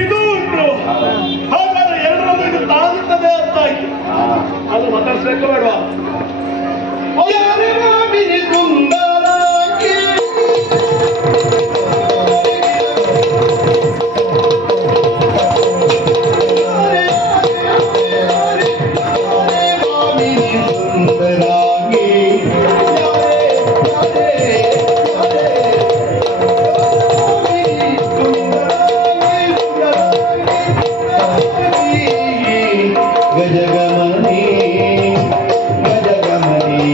ಇದು ಉಂಟು. ಹಾಗಾದ್ರೆ ಎಲ್ಲರೊಂದಿಗೆ ತಾಗುತ್ತದೆ ಅಂತ ಆಯ್ತು. ಅದು ಮಾತಾಡ್ಸ್ಬೇಕು ಬೇಡವಾ? ಗಜಗಮನಿ ಗಜಗಮನಿ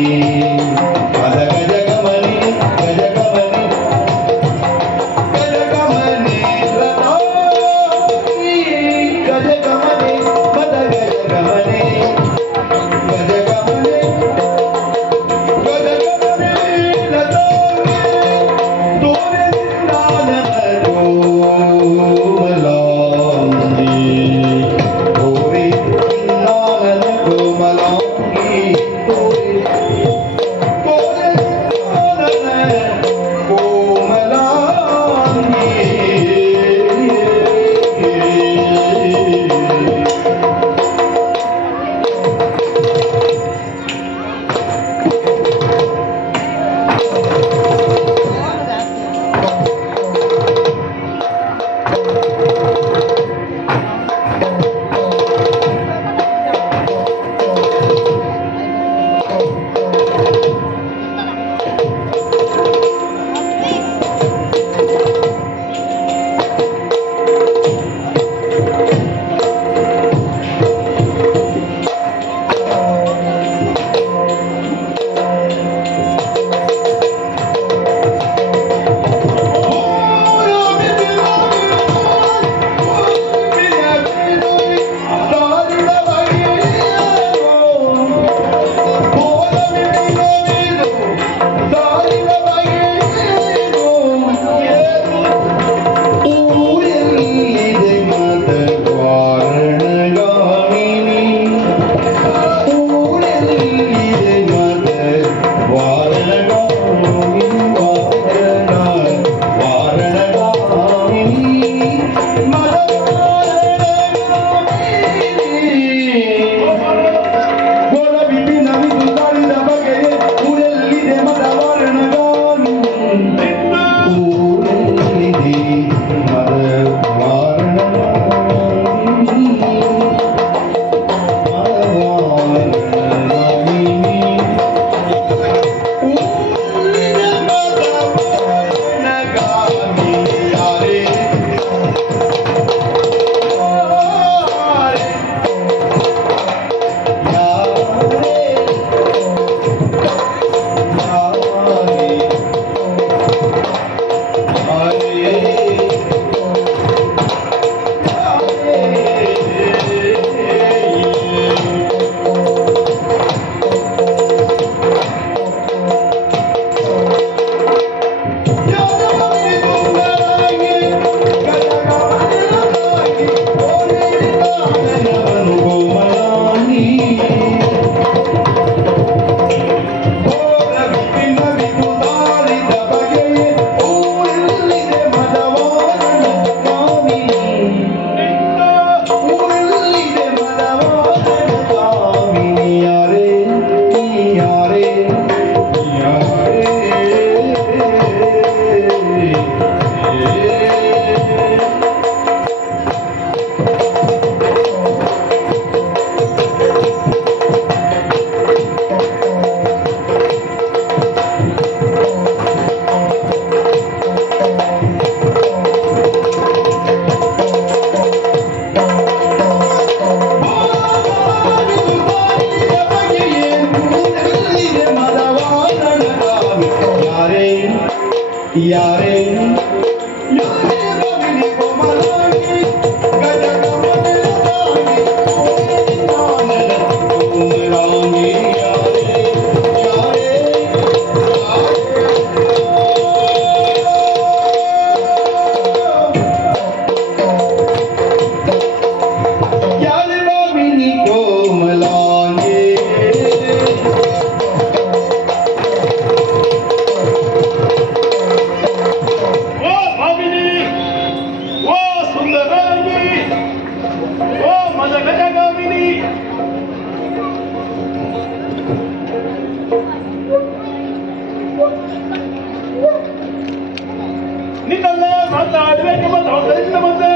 ಇಷ್ಟೆಲ್ಲ ಮಾತಾಡ್ಬೇಕೆಂಬ ಸೌಂದರ್ಯದಿಂದ ಬಂದೆ.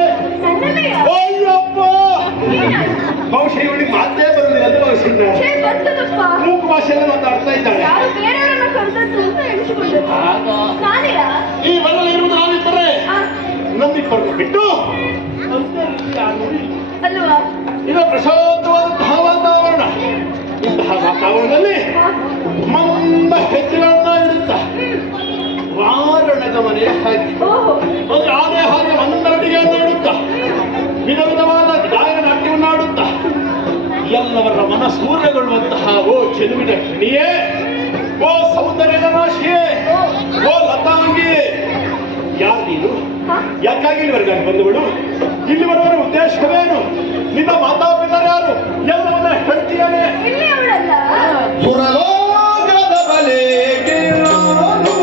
ಅಯ್ಯಪ್ಪ, ಬಹುಶಃ ಇವಳಿಗೆ ಮಾತೇ ಬರುವುದಿಲ್ಲ ಅಂತ ಭಾವಿಸಿದ್ದ. ಮೂಕು ಭಾಷೆಯಲ್ಲಿ ಮಾತಾಡ್ತಾ ಇದ್ದಾಳೆ. ಈ ಮನೆಯಲ್ಲಿ ಇರುವುದು ನಾವಿಬ್ಬರೇ. ನಮ್ಮಿಬ್ಬರನ್ನು ಬಿಟ್ಟು ಇದು ಪ್ರಶಾಂತವಾದಂತಹ ವಾತಾವರಣ. ಇಂತಹ ವಾತಾವರಣದಲ್ಲಿ ಮಂದ ಹೆಜ್ಜೆಗಳನ್ನ ಇಡುತ್ತ ವಾರಣದ ಮನೆ ಹಾಗೆ ಒಂದು ಆನೆ ಹಾಗೆ ಮಂದರಡಿಗೆಯನ್ನು ಇಡುತ್ತ ವಿಧ ವಿಧವಾದ ಗಾಯನ ನಾಟ್ಯವನ್ನು ಆಡುತ್ತ ಎಲ್ಲವರ ಮನಸೂರ್ಯಗೊಳ್ಳುವಂತಹ ಓ ಚೆಲುವಿನ ಕ್ಷಣಿಯೇ, ಓ ಸೌಂದರ್ಯದ ರಾಶಿಯೇ, ಓ ಲತಾಂಗಿಯೇ, ಯಾರು ನೀನು? ಯಾಕಾಗಿ ಇಲ್ಲಿವರೆಗಾಗಿ ಬಂದವಳು? ಇಲ್ಲಿ ಬರುವವರ ಉದ್ದೇಶವೇನು? ನಿನ್ನ ಮಾತಾಪಿತರು ಯಾರು? ಎಲ್ಲವನ್ನ ಹೇಳ್ತೀಯಾನೆ. ಪುರಲೋಕದ ಬಲೆಗೆ ನಾನು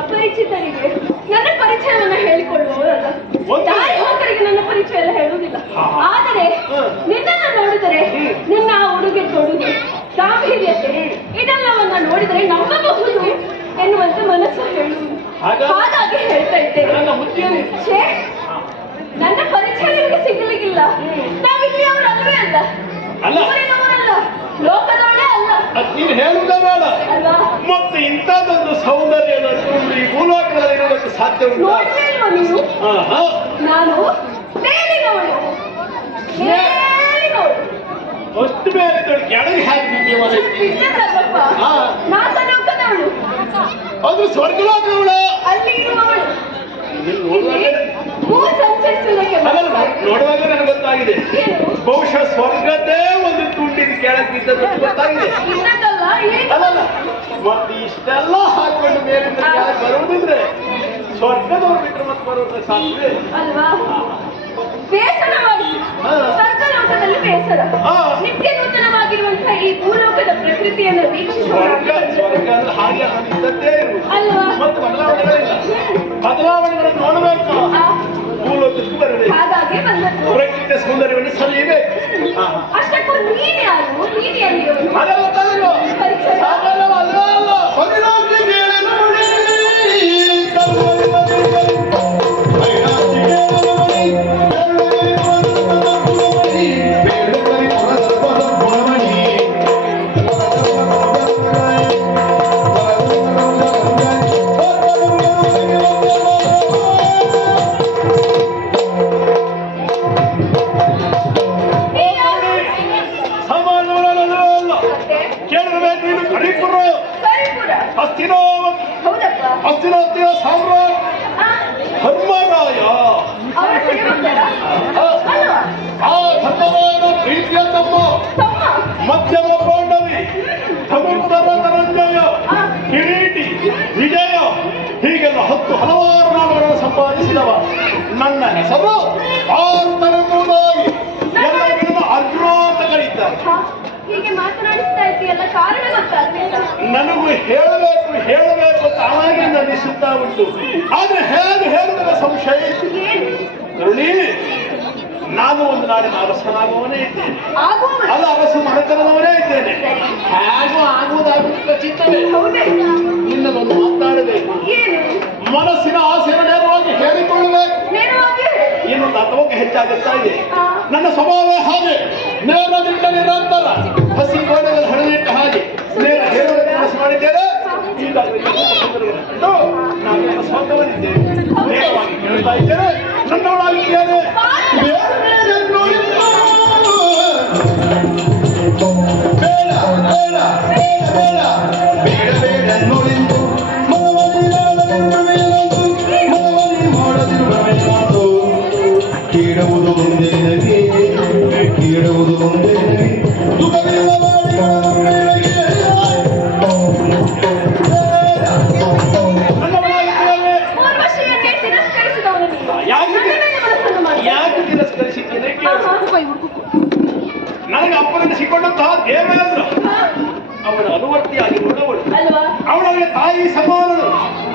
ಅಪರಿಚಿತರಿಗೆ ನನ್ನ ಪರಿಚಯವನ್ನು ಹೇಳಿಕೊಳ್ಳುವವರಲ್ಲ. ದಾರಿ ಹೋಕರಿಗೆ ನನ್ನ ಪರಿಚಯ ಎಲ್ಲ ಹೇಳುವುದಿಲ್ಲ. ಆದರೆ ನಿನ್ನನ್ನು ನೋಡಿದರೆ ನಿನ್ನ ಉಡುಗೆ ತೊಡುಗೆ ಗಾಂಭೀರ್ಯತೆ ಇದೆಲ್ಲವನ್ನ ನೋಡಿದರೆ ನಂಬಬಹುದು ಎನ್ನುವಂತೆ ಮನಸ್ಸು ಹೇಳುವುದು. ಹಾಗಾಗಿ ಹೇಳ್ತಾ ಇದ್ದೇನೆ, ನನ್ನ ಪರಿಚಯ ನಿಮಗೆ ಸಿಗಲಿಕ್ಕಿಲ್ಲ. ನಾವಿಲ್ಲಿ ಅವರಲ್ಲವೇ ಅಲ್ಲ, ಊರಿನವರಲ್ಲ, ಲೋಕದವಳೇ ಅಲ್ಲ. ನೀನು ಹೇಳುವುದೇ ಬೇಡ. ಮತ್ತೆ ಇಂಥದ್ದೊಂದು ಸೌಂದರ್ಯದ ಈ ಭೂಲೋಕದಲ್ಲಿ ಇರೋದಕ್ಕೆ ಸಾಧ್ಯ ಉಂಟು? ನೋಡ್ಲಿಲ್ವ ನೀವು? ನಾನು ಮೇಲಿನವಳು, ಅಷ್ಟು ಬೇರೆ ಕೆಳಗೆ ಹಾಕಿ ಲೋಕದವಳು, ಅದು ಸ್ವರ್ಗಲೋಕದವಳು, ಅಲ್ಲಿ ಇರುವವಳು. ನೋಡುವಾಗ ನನಗೆ ಗೊತ್ತಾಗಿದೆ, ಬಹುಶಃ ಸ್ವರ್ಗದೇ ಒಂದು ತುಂಡಿದ ಕೆಳಗೆ ಬಿದ್ದದ್ದು ಗೊತ್ತಾಗಿದೆ. ಅಲ್ಲಲ್ಲ, ಮತ್ತೆ ಇಷ್ಟೆಲ್ಲ ಹಾಕೊಂಡು ಮೇಲಿಂದ ಕೆಳಗೆ ಬರುವುದಿದ್ರೆ ಸ್ವರ್ಗದವ್ರು ಬಿಟ್ಟರೆ ಮತ್ತೆ ಬರೋದ್ರೆ ಸಾಧ್ಯವೇ ಅಲ್ವಾ? ಬೇಸರವಾಯಿತು. ಹಾ. ಸ್ವರ್ಗಲೋಕದಲ್ಲಿ ಬೇಸರ. ಹಾ. ನಿತ್ಯ ನೂತನವಾಗಿರುವಂತಹ ಈ ಭೂಲೋಕದ ಪ್ರಕೃತಿಯನ್ನು ವೀಕ್ಷಿಸುವ ಸ್ವರ್ಗ ಅಂದ್ರೆ ಹಾಗೆ ಇದ್ದದ್ದೇ ಇರುವುದು. ಅಲ್ವಾ? ಮತ್ತು ಬದಲಾವಣೆಗಳಿಲ್ಲ. ಬದಲಾವಣೆಗಳನ್ನು ನೋಡಬೇಕು. ಆ, ಭೂಲೋಕಕ್ಕೆ ಬರಬೇಕು. ಹಾಗಾಗಿ ಬಂದದ್ದು. ಪ್ರಕೃತಿಯ ಸೌಂದರ್ಯವನ್ನು ಸರಿಯಬೇಕು. ಅಷ್ಟಕ್ಕೂ ನೀನ್ ಯಾರು? ನೀನ್ ಎಲ್ಲಿಯವನು? ಅದೆಲ್ಲ ತಲೆಯೋ? ಪರಿಚಯ? ಸಾಗಲ್ಲ, ಅಲ್ಲ ಅಲ್ಲ. ಹೊರನಾಟಿ ಕೇಳಿ ನೋಡಿ. ಕಲ್ಪನೆ ಮನೆಯಲ್ಲಿ. ಹೊರನಾಟಿ ಕೇಳಿ ನೋಡಿ. ಬೇಡುಗರಿ ಪರಸ್ಪರ ಗುಣಮಣಿ. ನೀನ್ ಯಾರು? ಸಮಾನವಲ್ಲ ಮತ್ತೆ? ಕೇಳಿರಬೇಕು. ಇದು ಹರಿಪುರ ಸರಿಪುರ. ಹಸ್ತಿನಾವತಿ ಹೌದಪ್ಪ. ಹಸ್ತಿನಾವತಿಯ ಸಾಮ್ರಾಟ್ ಆ, ಧರ್ಮರಾಯ. ಅವರ ಸೇವಕರ? ಅಲ್ವಾ? ಆ ಧರ್ಮರಾಯನ ಪ್ರೀತಿಯ ತಮ್ಮ ತಮ್ಮ? ಮಧ್ಯಮ ಪಾಂಡವಿ, ಸಮುದ್ರ ಧನಂಜಯ, ಕಿರೀಟಿ, ವಿಜಯ ಹೀಗೆಲ್ಲ ಹಲವಾರು ನಾಮಗಳನ್ನು ಸಂಪಾದಿಸಿದವ ನನ್ನ ಹೆಸರು ಆರ್ತನೆಂಬುದಾಗಿ ಎಲ್ಲರಿಗೂ ಅರ್ಜುನ ಅಂತ ಕರೀತಾರೆ. ಹಾ, ಹೀಗೆ ಮಾತನಾಡಿಸ್ತಾ ಇದ್ದೀಯಲ್ಲ, ಕಾರಣ ಗೊತ್ತಾಗ್ಲಿಲ್ಲ. ನನಗೂ ಹೇಳಬೇಕು ಅಂತ ಆವಾಗಿಂದ ಅನಿಸುತ್ತಾ ಉಂಟು. ಆದ್ರೆ ಹೇಳಿದ ಸಂಶಯ ಏನು? ಕರುಣಿ, ನಾನು ಒಂದು ನಾಡಿನ ಅರಸನಾಗುವವನೇ ಇದ್ದೇನೆ. ಆಗುವ ಅಲ್ಲ, ಅರಸು ಮನೆತನದವನೇ ಇದ್ದೇನೆ. ಹೇಗೂ ಆಗುವುದಾಗುವುದು ಖಚಿತವೇ. ಹೌದೇ? ನಿನ್ನದೊಂದು ಮಾತಾಡಬೇಕು. ಏನು? ಮನಸ್ಸಿನ ಆಸೆಯನ್ನು ನೇರವಾಗಿ ಹೇಳಿಕೊಳ್ಳಬೇಕು. ನೇರವಾಗಿ ಹೇಳು. ಇನ್ನೊಂದು ಅರ್ಥವಾಗಿ ಹೆಚ್ಚಾಗುತ್ತಾ ಇದೆ. ಆ, ನನ್ನ ಸ್ವಭಾವ ಹಾಗೆ ನೇರದಿಂದ ನಿರಂತರ ಹಸಿ ಗೋಡೆಗಳ ಹಣವಿಟ್ಟ ಹಾಗೆ ನೇರ ಹೇಳುವ ಕೆಲಸ ಮಾಡಿದ್ದೇನೆ. ಈಗಾಗಲೇ ನಾನು ಸ್ವಂತವನಿದ್ದೇನೆ. ನೇರವಾಗಿ ಹೇಳ್ತಾ ಇದ್ದೇನೆ. ನನ್ನವಳಾಗಿದ್ದೇನೆ. ಕೀಡುವುದು ಮುಂದೆ ನಗೆ ಕೀಡುವುದು ಮುಂದೆ ನಗೆ ದುಃಖವಿಲ್ಲ ನನ್ನವಳಾಗಿದ್ದೇನೆ. ಊರ್ವಶಿಯನ್ನೇ ತಿರಸ್ಕರಿಸಿದವನು ನೀನು. ಯಾಕೆ? ನನ್ನ ಮೇಲೆ ಮನಸ್ಸನ್ನು ಮಾಡಿ. ಯಾಕೆ ತಿರಸ್ಕರಿಸಿದ್ದೇನೆ ಹಾ, ಕೇಳು. ಹಾ. ನನಗೆ ಅಪ್ಪನಿಂದ ಸಿಕ್ಕೊಂಡಂತಹ ದೇವೇಂದ್ರ ಹಾ, ಅವನ ಅನುವರ್ತಿಯಾಗಿ ನೋಡವಳು. ಅಲ್ವಾ? ಅವಳಿಗೆ ತಾಯಿ ಸಮಾನಳು.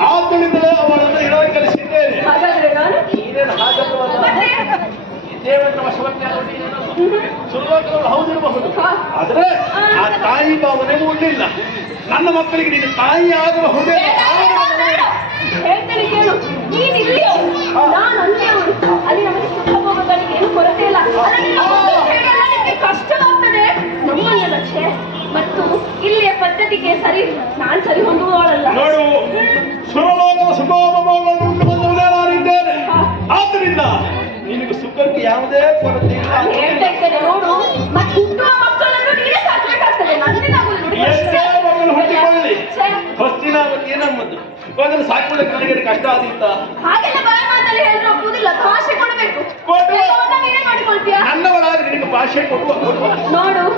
ಆದ್ದರಿಂದಲೇ ಅವಳನ್ನು ಇಡವಾಗಿ ಕಲಿಸಿದ್ದೇನೆ. ಹಾಗಾದ್ರೆ ನಾನು ನೀನೇನು ಹಾಗಲ್ಲವಲ್ಲ. ಮತ್ತೆ? ದೇವೇಂದ್ರ ವಶವರ್ತಿ ಸುಲಭಗಳು ಹೌದಿರಬಹುದು. ಹಾ. ಆದ್ರೆ ಆ ತಾಯಿ ಭಾವನೆ ಉಳಿಲ್ಲ. ನನ್ನ ಮಕ್ಕಳಿಗೆ ನೀನು ತಾಯಿ ಆಗಬಹುದೇ? ಹೇಳ್ತೇನೆ ಕೇಳು. ನೀನ್ ಇಲ್ಲಿಯವರು, ನಾನು ಅಲ್ಲಿಯವರು. ಅಲ್ಲಿ ನಮಗೆ ಸುಖ ಭೋಗಗಳಿಗೆ ಏನು ಕೊರತೆ ಇಲ್ಲ. ಅದರಲ್ಲಿ ನಾವು ಹೇಗೆಲ್ಲ ನಿಮ್ಗೆ ಕಷ್ಟವಾಗ್ತದೆ. ನಮ್ಮನ್ನ ಲಕ್ಷ್ಯ ಮತ್ತು ಇಲ್ಲಿಯ ಪದ್ಧತಿಗೆ ನಾನ್ ಸರಿ ಹೊಂದುವವಳಲ್ಲ. ನೋಡು, ಸುರಲೋಕದ ಸುಖೋಪಭೋಗಗಳನ್ನು ಉಂಟು ಬಂದವನೇ ನಾನಿದ್ದೇನೆ. ಆದ್ದರಿಂದ ನಿನಗೆ ಸುಖಕ್ಕೆ ಯಾವುದೇ ಕೊರತೆ ಇಲ್ಲ. ಹೇಳ್ತಾ ಇದ್ದೇನೆ ನೋಡು. ಮತ್ತೆ ಹುಟ್ಟುವ ಮಕ್ಕಳನ್ನು ನೀನೇ ಸಾಕ್ಬೇಕಾಗ್ತದೆ. ನನ್ನಿಂದ ಎಷ್ಟೇ ಮಕ್ಕಳು ಹುಟ್ಟಿಕೊಳ್ಳಿ, ಹೊಸ್ತಿನಾವತಿ ನಮ್ಮದು. ಅದನ್ನು ಸಾಕೊಳ್ಳಕ್ಕೆ ನನಗೆ ಕಷ್ಟ ಆದಿತ್ತ. ಹಾಗೆಲ್ಲ ಬಾಯ ಮಾತಲ್ಲಿ ಹೇಳಿದ್ರೆ ಒಪ್ಪುದಿಲ್ಲ. ಭಾಷೆ ಕೊಡಬೇಕು. ಕೊಡುವ. ಎಲ್ಲವನ್ನ ನೀನೇ ಮಾಡಿಕೊಳ್ತೀಯ. ನನ್ನವಳಾದ್ರೆ ನಿನಗೆ ಭಾಷೆ ಕೊಡುವ. ನೋಡು,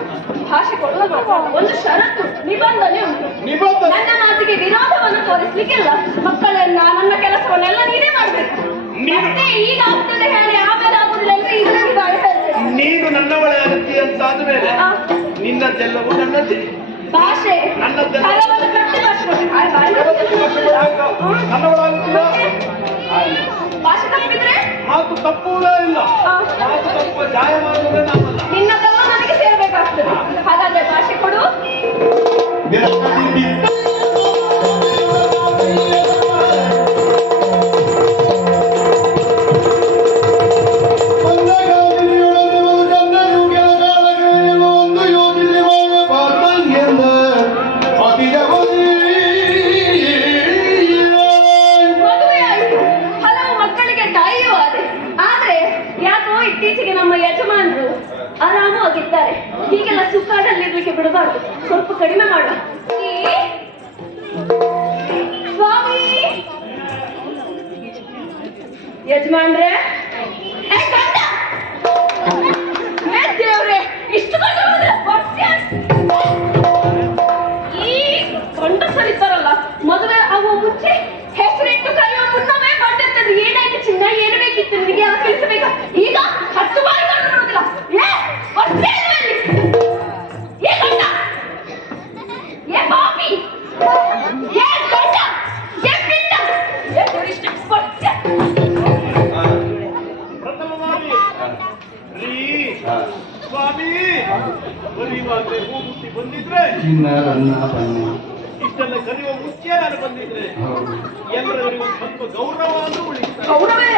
ಭಾಷೆ ಕೊಡುವಾಗ ಒಂದು ಷರತ್ತು, ನಿಬಂಧನೆ ಉಂಟು. ನಿಬಂಧನೆ? ನನ್ನ ಮಾತಿಗೆ ವಿರೋಧವನ್ನು ತೋರಿಸ್ಲಿಕ್ಕಿಲ್ಲ. ಮಕ್ಕಳನ್ನ, ನನ್ನ ಕೆಲಸವನ್ನೆಲ್ಲ ನೀನೇ ಮಾಡ್ಬೇಕು. ನೀನು- ಮತ್ತೆ ಈಗ ಆಗ್ತದೆ ಹೇಳಿ ಆಮೇಲೆ ಆಗುದಿಲ್ಲ ಅಂದ್ರೆ ಇದರಲ್ಲಿ ಬಾಳ ಹೇಳ್ತೇನೆ. ನೀನು ನನ್ನವಳೇ ಆಗತ್ತಿ ಅಂತ ಆದ್ಮೇಲೆ ಆ, ನಿನ್ನದ್ದೆಲ್ಲವೂ ನನ್ನದ್ದೇ. ಭಾಷೆ ನನ್ನದ್ದೆಲ್ಲ ಕರವನ್ನು ಕಟ್ಟಿ ಭಾಷೆ ಕೊಡ್ಬೇಕು. ಆ, ಬಾಯಿ ನನ್ನವಳಾಗುತ್ತಿಲ್ಲ. ಭಾಷೆ ತಪ್ಪಿದ್ರೆ ಮಾತು ತಪ್ಪುವುದೇ ಇಲ್ಲ. ಮಾತು ತಪ್ಪುವ ಜಾಯಮಾನವೇ ನಾನಲ್ಲ. ನಿನ್ನದೆಲ್ಲ ನನಗೆ ಸೇರ್ಬೇಕಾಗ್ತದೆ. ಹಾಗಾದ್ರೆ ಭಾಷೆ ಕೊಡು. ಮದುವೆ ಆಯ್ತು, ಹಲವು ಮಕ್ಕಳಿಗೆ ತಾಯಿಯೂ ಆದೆ. ಆದ್ರೆ ಯಾಕೋ ಇತ್ತೀಚೆಗೆ ನಮ್ಮ ಯಜಮಾನರು ಆರಾಮವಾಗಿದ್ದಾರೆ. ಹೀಗೆಲ್ಲ ಸುತ್ತಾಡಲ್ಲಿರ್ಲಿಕ್ಕೆ ಬಿಡಬಾರ್ದು. ಸ್ವಲ್ಪ ಕಡಿಮೆ ಮಾಡ. ಸ್ವಾಮಿ, ಯಜಮಾನ್ರೆ, ಏ ಗಂಡ! ಏ ದೇವ್ರೆ, ಇಷ್ಟು ಗಂಡ ಬಂದ್ರೆ ಬರ್ತೀಯ? ಈ ಗಂಡಸರಿದ್ದಾರಲ್ಲ, ಮದುವೆ ಆಗುವ ಮುಂಚೆ ಹೆಸರಿಟ್ಟು ಕರೆಯುವ ಮುನ್ನವೇ ಬಂದಿರ್ತದೆ. ಏನಾಯ್ತು ಚಿನ್ನ, ಏನು ಬೇಕಿತ್ತು ನಿನಗೆ? ಎಲ್ಲ ತಿಳಿಸಬೇಕಾ? ಈಗ ಚಿನ್ನ ರನ್ನ ಬನ್ನ. ಇಷ್ಟೆಲ್ಲ ಕಲಿಯುವ ಮುಂಚೆ ನಾನು ಬಂದಿದ್ರೆ ಹೌದು. ಎಲ್ಲರಿಗೂ ಸ್ವಲ್ಪ ಗೌರವವನ್ನು ಉಳಿಸ್ತಾರೆ. ಗೌರವೇ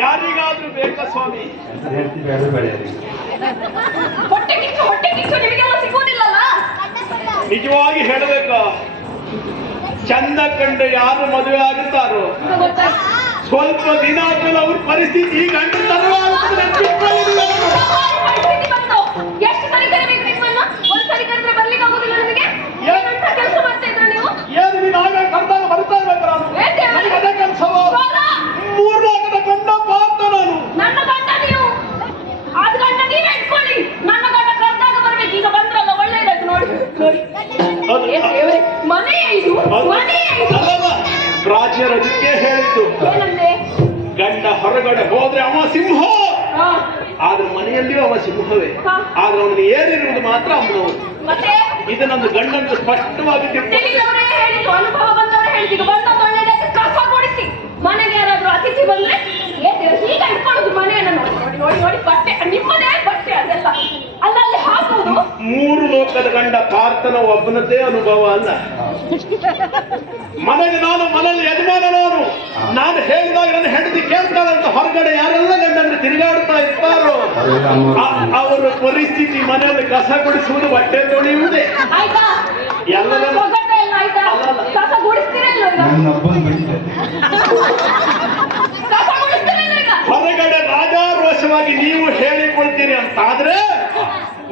ಯಾರಿಗಾದ್ರೂ ಬೇಕಾ ಸ್ವಾಮಿ? ಹೆಂಡತಿ ಬೇಡ ಬೆಳೆಯಲಿ. ಹೊಟ್ಟೆ ಕಿಚ್ಚು ನಿಮಗೆಲ್ಲ ಸಿಗುವುದಿಲ್ಲಲ್ಲ. ನಿಜವಾಗಿ ಹೇಳಬೇಕಾ, ಚಂದ ಕಂಡು ಯಾರು ಮದುವೆ ಆಗುತ್ತಾರೋ ಈಗ ಗೊತ್ತಾಯ್ತು. ಸ್ವಲ್ಪ ದಿನ ಆದ್ಮೇಲೆ ಅವ್ರ ಪರಿಸ್ಥಿತಿ ಈಗ ಗಂಡ ತರವಾಗುತ್ತದೆ. ಪರಿಸ್ಥಿತಿ ಬಂತು. ಎಷ್ಟು ಸರಿ ಕರಿಬೇಕು ನಿಮ್ಮನ್ನ? ಒಂದ್ ಸರಿ ಕರೆದ್ರೆ ಬರ್ಲಿಕ್ಕೆ ಆಗುದಿಲ್ಲ ನಿಮಗೆ? ಏನಂತ ಕೆಲಸ ಮಾಡ್ತಾ ಇದ್ರ ನೀವು? ಏನು ನೀನು ಆಗ ಕರ್ದಾಗ ಬರ್ತಾ ಇರ್ಬೇಕು ನಾನು. ಏನ್ ದೇವ್ರೇ? ನನಗೆ ಅದೇ ಕೆಲಸವೋ? ಸ್ವರ. 3 ಲೋಕದ ಗಂಡಪ್ಪ ಅಂತ ನಾನು. ನನ್ನ ಗಂಡ ನೀವು. ಅದ್ ಗಂಡ ನೀವೇ ಇಟ್ಕೊಳ್ಳಿ. ನನ್ನ ಗಂಡ ಕರೆದಾಗ ಬರ್ಬೇಕು. ಈಗ ಬಂದ್ರಲ್ಲ, ಒಳ್ಳೇದಾಯ್ತು. ನೋಡಿ ಅದು- ಏನ್ ದೇವ್ರೇ? ಮನೆಯೇ ಇದು, ಮನೆಯೇ ಇದು. ಅಲ್ಲಲ್ಲ, ರಾಜ್ಯರು ಅದಕ್ಕೆ ಹೇಳಿದ್ದು, ಏನಂದೆ? ಗಂಡ ಹೊರಗಡೆ ಹೋದ್ರೆ ಅವ ಸಿಂಹ, ಹಾ. ಆದ್ರೆ ಮನೆಯಲ್ಲಿಯೂ ಅವ ಸಿಂಹವೇ. ಹಾ. ಆದ್ರೆ ಅವನಿಗೆ ಏರಿರುವುದು ಮಾತ್ರ ಅಮ್ಮನವರು. ಮತ್ತೆ ಇದು ನಂದು ಗಂಡಂದು ಸ್ಪಷ್ಟವಾಗಿ ತಿಳ್ಕೊ. ತಿಳಿದವರೇ ಹೇಳಿದ್ದು, ಅನುಭವ ಬಂದವರೇ ಹೇಳಿದ್ದು. ಈಗ ಬಂದದ್ದು ಒಳ್ಳೇದಾಯ್ತು. ಕಸ ಕೊಡಿಸಿ. ಮನೆಗೆ ಯಾರಾದ್ರೂ ಅತಿಥಿ ಬಂದ್ರೆ ಈಗ ಇಟ್ಕೊಳ್ಳೋದು ಮನೆಯನ್ನ ನೋಡಿ ಬಟ್ಟೆ ನಿಮ್ಮದೇ ಬಟ್ಟೆ ಅದೆಲ್ಲ ಅಲ್ಲಲ್ಲಿ ಹಾಕುವುದು. 3 ಲೋಕದ ಗಂಡ ಪಾರ್ಥನ ಒಬ್ಬನದೇ ಅನುಭವ ಅಲ್ಲ. ಮನೆಗೆ ಮನೆಯಲ್ಲಿ ಯಜಮಾನ ನಾನು ಹೇಳಿದಾಗ ನನ್ನ ಹೆಂಡತಿ ಕೇಳ್ತಾಳಂತ ಹೊರಗಡೆ ಯಾರೆಲ್ಲ ಗಂಡಂದ್ರೆ ತಿರುಗಾಡ್ತಾ ಇರ್ತಾರೋ ಅವರ ಪರಿಸ್ಥಿತಿ ಮನೆಯಲ್ಲಿ ಕಸ ಗುಡಿಸುವುದು, ಬಟ್ಟೆ ತೊಳೆಯುವುದೇ. ಆಯ್ತಾ? ಎಲ್ಲವೂ ಒಗ್ಗಟ್ಟೆ ಎಲ್ಲ ಆಯ್ತಾ? ಕಸ ಗುಡಿಸ್ತೀರಲ್ಲ ಈಗ? ನನ್ನೊಬ್ಬನ್ ಬಿಟ್ಟೆ. ಕಸ ಗುಡಿಸ್ತೀರಲ್ಲ ಈಗ? ಹೊರಗಡೆ ರಾಜಾರೋಷವಾಗಿ ನೀವು ಹೇಳಿಕೊಳ್ತೀರಿ ಅಂತಾದ್ರೆ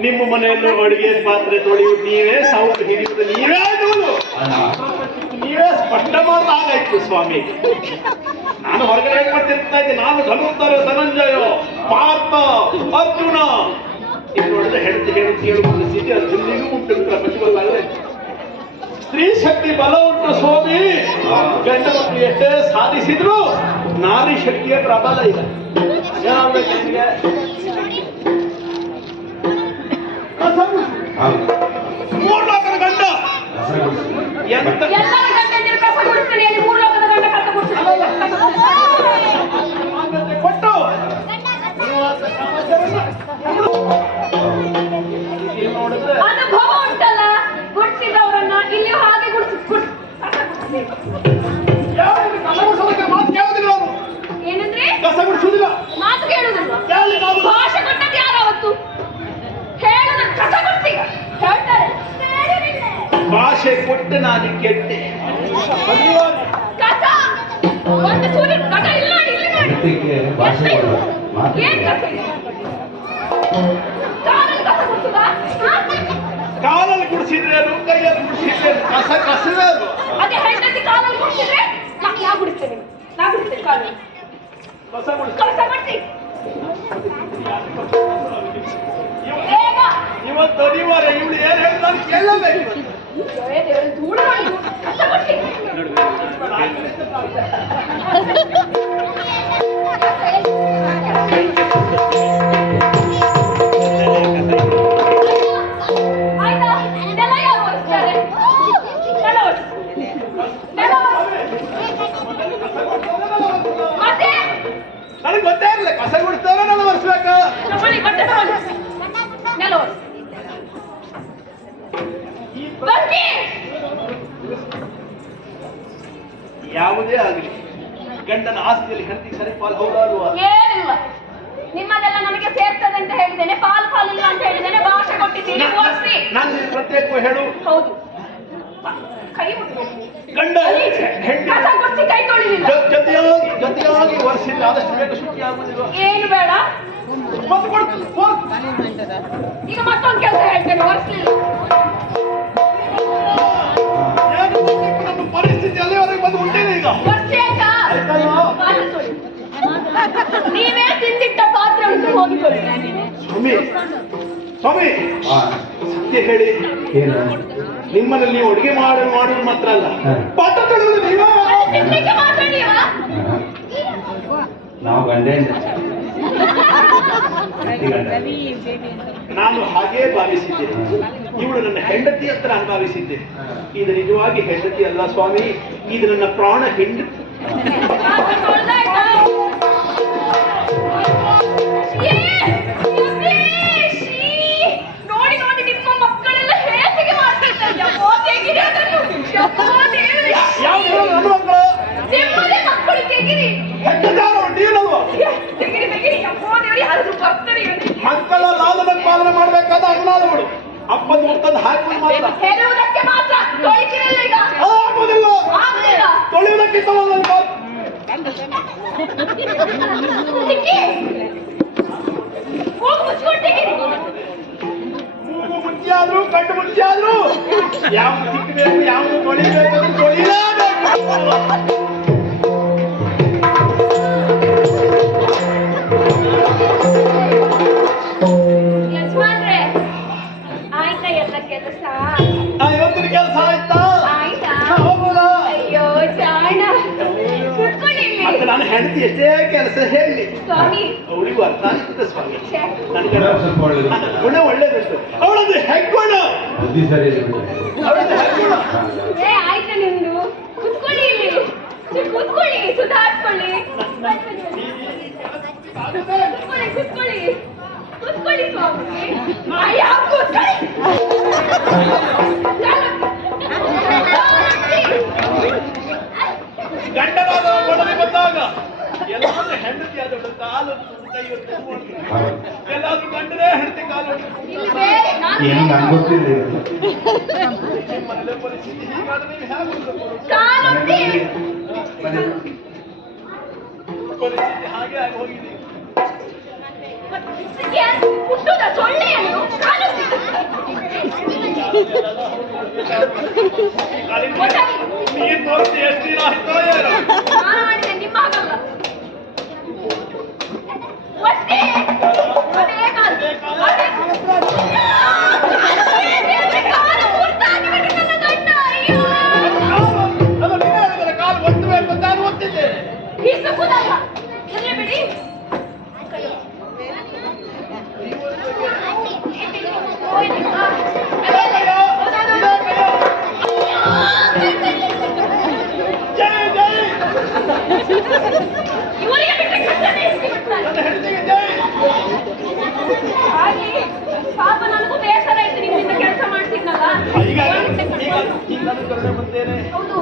ನಿಮ್ಮ ಮನೆಯಲ್ಲೂ ಅಡುಗೆ ಪಾತ್ರೆ ತೊಳೆಯುವುದು ನೀವೇ, ಸೌಟು ಹಿಡಿಯುವುದು ನೀವೇ, ಆಗುವುದು ನೀವೇ ಸ್ಪಷ್ಟ ಮಾಡಲಾಗಾಯ್ತು ಸ್ವಾಮಿ. ನಾನು ಹೊರಗಡೆ ಹೇಗೆ ಮಾಡ್ತಿರ್ತಾ ಇದ್ದೆ, ನಾನು ಧನುರ್ಧರ ಧನಂಜಯ ಪಾರ್ಥ ಅರ್ಜುನ ಇದು ನೋಡಿದ್ರೆ ಹೆಂಡತಿ ಹೇಳು ಪರಿಸ್ಥಿತಿ ಅರ್ಜುನಿಗೂ ಉಂಟು. ಪ್ರಪಂಚ ಗೊತ್ತಾಗಲೇ ಸ್ತ್ರೀ ಶಕ್ತಿ ಬಲ ಉಂಟು ಸ್ವಾಮಿ. ಗಂಡ ಮಕ್ಕಳು ಎಷ್ಟೇ ಸಾಧಿಸಿದ್ರು ನಾರಿ ಶಕ್ತಿಯ ಪ್ರಬಲ ಇಲ್ಲ. ಏನಾಗ್ಬೇಕು ನಿಮಗೆ? 3 ಲೋಕದ ಗಂಡ ಎಂತ ಎಲ್ಲರ ಗಂಡಂದಿರು ಕಸ ಗುಡಿಸ್ತೀನಿ. ಅಲ್ಲಿ 3 ಲೋಕದ ಗಂಡ ಕಸ ಗುಡಿಸ್ತೀನಿ. ಕೊಟ್ಟು ನೋಡಿದ್ರೆ ಅನುಭವ ಉಂಟಲ್ಲ, ಗುಡಿಸಿದವರನ್ನ ಇಲ್ಲಿ ಹಾಗೆ ಕಸ ಗುಡಿಸೋದಕ್ಕೆ ಮಾತು ಕೇಳುದಿಲ್ಲ ಅವರು. ಏನಂದ್ರೆ ಕಸ ಗುಡಿಸುವುದಿಲ್ಲ, ಮಾತು ಕೇಳುದಿಲ್ಲ. ಭಾಷೆ ಕೊಟ್ಟದ್ದು ಯಾರಾವತ್ತು? ಹೇಳುದ ಕಸ ಗುಡಿಸಿ ಹೇಳ್ತಾರೆ. ಭಾಷೆ ಕೊಟ್ಟು ನಾನು ಕೆಟ್ಟೆ. ಕಸ ಒಂದು ಚೂರು ಕಸ ಇಲ್ಲಿ ನೋಡಿ, ಇಲ್ಲಿ ನೋಡಿ. ಜೊತೆಗೆ ಭಾಷೆ ಎಷ್ಟು ಇದು? ಮಾತು ಏನ್ ಕಸ ಇದು? ಕಾಲಲ್ಲಿ ಕಸ ಗುಡಿಸುದಾ? ಕಾಲಲ್ಲಿ ಗುಡಿಸಿದ್ರೇನು, ಕೈಯಲ್ಲಿ ಗುಡಿಸಿದ್ರೇನು, ಕಸವೇ ಅದು. ಅದೇ ಹೆಂಡತಿ ಕಾಲಲ್ಲಿ ಗುಡಿಸಿದ್ರೆ ನಾ ಗುಡಿಸ್ತೇನೆ. ನಾ ಗುಡಿಸ್ತೇನೆ ಕಾಲಲ್ಲಿ. ಕಸ ಗುಡಿಸಿ ಕಸ ಗುಡಿಸಿ ಬೇಗ. ಇವತ್ತು ಅನಿವಾರ್ಯ. ಇವಳು ಏನ್ ಹೇಳ್ತಾರೆ ಕೇಳಬೇಕು. ಜಯ ದೇವರೇ, ಧೂಳು ಮಾಡಿ ಕಸ ಗುಡಿಸಿ. ಆಯ್ತಾ? ಇದೆಲ್ಲ ಯಾರು ಒರೆಸ್ತಾರೆ? ನೆಲ ಒರೆಸಿ. ನೆಲ ಒರೆಸಿ. ಮತ್ತೆ ನನಗೆ ಗೊತ್ತೇ ಇರಲಿಲ್ಲ ಕಸ ಗುಡಿಸ್ತಾರ ನಾನು ಒರೆಸ್ಬೇಕಾ. ತಗೊಳ್ಳಿ, ಬಟ್ಟೆ ತಗೊಳ್ಳಿ. ನೆಲ ಒರೆಸಿ. ಬನ್ನಿ. ಯಾವುದೇ ಆಗಲಿ ಗಂಡನ ಆಸ್ತಿಯಲ್ಲಿ ಹೆಂಡತಿ ಸರಿಪಾಲು ಹೌದಲ್ವಾ? ಏನಿಲ್ಲ, ನಿಮ್ಮದೆಲ್ಲ ನನಗೆ ಸೇರ್ತದೆ ಅಂತ ಹೇಳಿದ್ದೇನೆ. ಪಾಲು ಇಲ್ಲ ಅಂತ ಹೇಳಿದ್ದೇನೆ. ಭಾಷೆ ಕೊಟ್ಟಿದ್ದೀನಿ, ಒರೆಸಿ. ನಾನು ಪ್ರತ್ಯೇಕ ಹೇಳು. ಹೌದು, ಕೈ ಮುಟ್ಬೇಡಿ. ಗಂಡ ಹೆಂಡತಿ ಕಸ ಗುಡಿಸಿ ಕೈ ತೊಳಿಲಿಲ್ಲ. ಜೊತೆಯಾಗಿ ಒರೆಸಿದ್ರೆ ಆದಷ್ಟು ಬೇಗ ಶುಚಿ ಆಗುದಿಲ್ವಾ? ಏನು ಬೇಡ. ಮತ್ತೆ ಕೊಡ್ತೀನಿ. ಈಗ ಮತ್ತೊಂದು ಕೆಲಸ ಹೇಳ್ತೇನೆ, ಒರೆಸ್ಲಿಲ್ಲ. ನಮ್ಮ ಪರಿಸ್ಥಿತಿ ಅಲ್ಲಿವರೆಗೆ ಬಂದು ಉಂಟೇನೆ ಈಗ. ಒರೆಸಿ ಆಯ್ತಾ? ಪಾತ್ರೆ ತೊಳಿ. ನೀವೇ ತಿಂದಿಟ್ಟ ಪಾತ್ರೆ ಉಂಟು, ಹೋಗಿ ತೊಳಿ. ಸ್ವಾಮಿ ಸತ್ಯ ಹೇಳಿ, ಏನು ನಿಮ್ಮಲ್ಲಿ ನೀವು ಅಡುಗೆ ಮಾಡುವುದು ಮಾತ್ರ ಅಲ್ಲ, ಪಾಠ ತೊಳೆಯುವುದು ನೀವೇ. ತಿನ್ಲಿಕ್ಕೆ ಮಾತಾಡಿಯಾ? ನಾವು ಗಂಡೇ ನಾನು ಹಾಗೇ ಭಾವಿಸಿದ್ದೆ. ಇವಳು ನನ್ನ ಹೆಂಡತಿ ಅಂತ ನಾನು ಭಾವಿಸಿದ್ದೆ. ಇದು ನಿಜವಾಗಿ ಹೆಂಡತಿ ಅಲ್ಲ ಸ್ವಾಮಿ, ಇದು ನನ್ನ ಪ್ರಾಣ ಹೆಂಡತಿ. ಪಾತ್ರೆ ತೊಳ್ದಾಯ್ತಾ? ಮುತ್ತದ್ದು ಹಾಕಿ ಮಾತ್ರ ಹೆರುವುದಕ್ಕೆ ಮಾತ್ರ ತೊಳಿತಿರಲ್ಲ ಈಗ ಆಗೋದಿಲ್ಲ. ಆಗುದಿಲ್ಲ. ತೊಳೆಯುವುದಕ್ಕಿಂತ ಒಂದೊಂದು ಚಿಕ್ಕಿ, ಹೋಗಿ ಮುಚ್ಕೊಂಡು ತೆಗೀರಿ. ಮೂಗು ಮುಚ್ಚಿ ಆದ್ರು ಕಣ್ಣು ಮುಚ್ಚಿ ಆದ್ರು ಯಾವ್ದು ತಿಕ್ಕಬೇಕು ಯಾವ್ದು ತೊಳಿಬೇಕು ಅಂತ ತೊಳಿಲೇಬೇಕು. ಯಜಮಾನ್ರೆ, ಆಯ್ತಾ ಎಲ್ಲ ಕೆಲಸ? ಇವತ್ತಿನ ಕೆಲಸ ಆಯ್ತಾ? ಆಯ್ತಾ? ಹೋಗೋಣ. ಅಯ್ಯೋ ಜಾಣ, ಕುತ್ಕೊಳ್ಳಿ ಇಲ್ಲಿ. ಮತ್ತೆ ನಾನು ಹೆಂಡತಿ ಎಷ್ಟೇ ಕೆಲಸ ಹೇಳಿ ಸ್ವಾಮಿ, ಅವಳಿಗೂ ಅರ್ಥ ಆಗ್ತದೆ ಸ್ವಾಮಿ. ಛೆ, ನನಗೆ ಸ್ವಲ್ಪ ಒಳ್ಳೇದು. ಗುಣ ಒಳ್ಳೇದುಂಟು. ಅವಳದ್ದು ಹೆಗ್ಗುಣ, ಬುದ್ಧಿ ಸರಿ ಇದೆ. ಅವಳದ್ದು ಹೆಗ್ಗುಣ. ಏ ಆಯ್ತಾ ನಿಮ್ದು? ಕುತ್ಕೊಳ್ಳಿ ಇಲ್ಲಿ, ಕುತ್ಕೊಳ್ಳಿ, ಸುಧಾರಿಸ್ಕೊಳ್ಳಿ. ಕುತ್ಕೊಳ್ಳಿ ಕುತ್ಕೊಳ್ಳಿ ಕುತ್ಕೊಳ್ಳಿ ಸ್ವಾಮಿ. ಅಯ್ಯ, ಕುತ್ಕೊಳ್ಳಿ. ಗಂಡನಾದ ಒಡನೆ ಬಂದಾಗ ಎಲ್ಲಾದ್ರೂ ಹೆಂಡತಿ ಆದವಳು ಕಾಲು ಕೈ ಹೊತ್ತು ಎಲ್ಲಾದ್ರೂ ಗಂಡನೇ ಹೆಂಡತಿ ಕಾಲು ಇಲ್ಲಿ ಬೇರೆ ನಾನು ಏನು ನಂಗೆ ಗೊತ್ತಿಲ್ಲ ಇದು. ನಿಮ್ಮನೆಲ್ಲ ಪರಿಸ್ಥಿತಿ ಹೀಗಾದ್ರೆ ನೀವು ಹೇಗೆ ಉಳಿದುಕೊಳ್ಳೋದು? ಕಾಲೊತ್ತಿ. ಪರಿಸ್ಥಿತಿ ಹಾಗೆ ಆಗಿ ಹೋಗಿದೆ. ಇದಕ್ಕೆ ಹುಟ್ಟುದ ಸೊಳ್ಳೆಯನ್ನು ಕಾಲೊತ್ತಿ. ನೀರು ತೋರಿಸಿ ಎಷ್ಟು ದಿನ ಆಯ್ತೋ ಏನೋ. ನಾನು ಮಾಡಿದೆ, ನಿಮ್ಮ ಆಗಲ್ಲ. ಒತ್ತಿ. ಅದೇ ಕಾಲು. ಅದೇ ಕಾಲು ಮುರ್ದಾಗಿ ಬಿಟ್ಟು ನನ್ನ ಗಂಡ. ಅಯ್ಯೋ, ಅದು ನೀವೇ ಹೇಳಿದ್ರೆ ಕಾಲು ಒತ್ತಬೇಕು ಅಂತ ನಾನು ಒತ್ತಿದ್ದೇನೆ. ಈ ಸುಖದಲ್ಲ. ಇರ್ಲಿ ಬಿಡಿ. ಜೈ ಜೈ ಇವರಿಗೆ ಬಿಟ್ಟರೆ ಕಷ್ಟನೇ ಇಸ್ಕಿಬಿಡ್ತಾರೆ. ನನ್ನ ಹೆಂಡತಿಗೆ ಜೈ. ಹಾಗೆ ಪಾಪ ನನಗೂ ಬೇಸರ ಆಯ್ತು ನಿಮ್ಮಿಂದ ಕೆಲಸ ಮಾಡ್ತಿದ್ನಲ್ಲ. ಈಗ ನಾನು ಕರುಣೆ ಬಂದೇನೆ. ಹೌದು,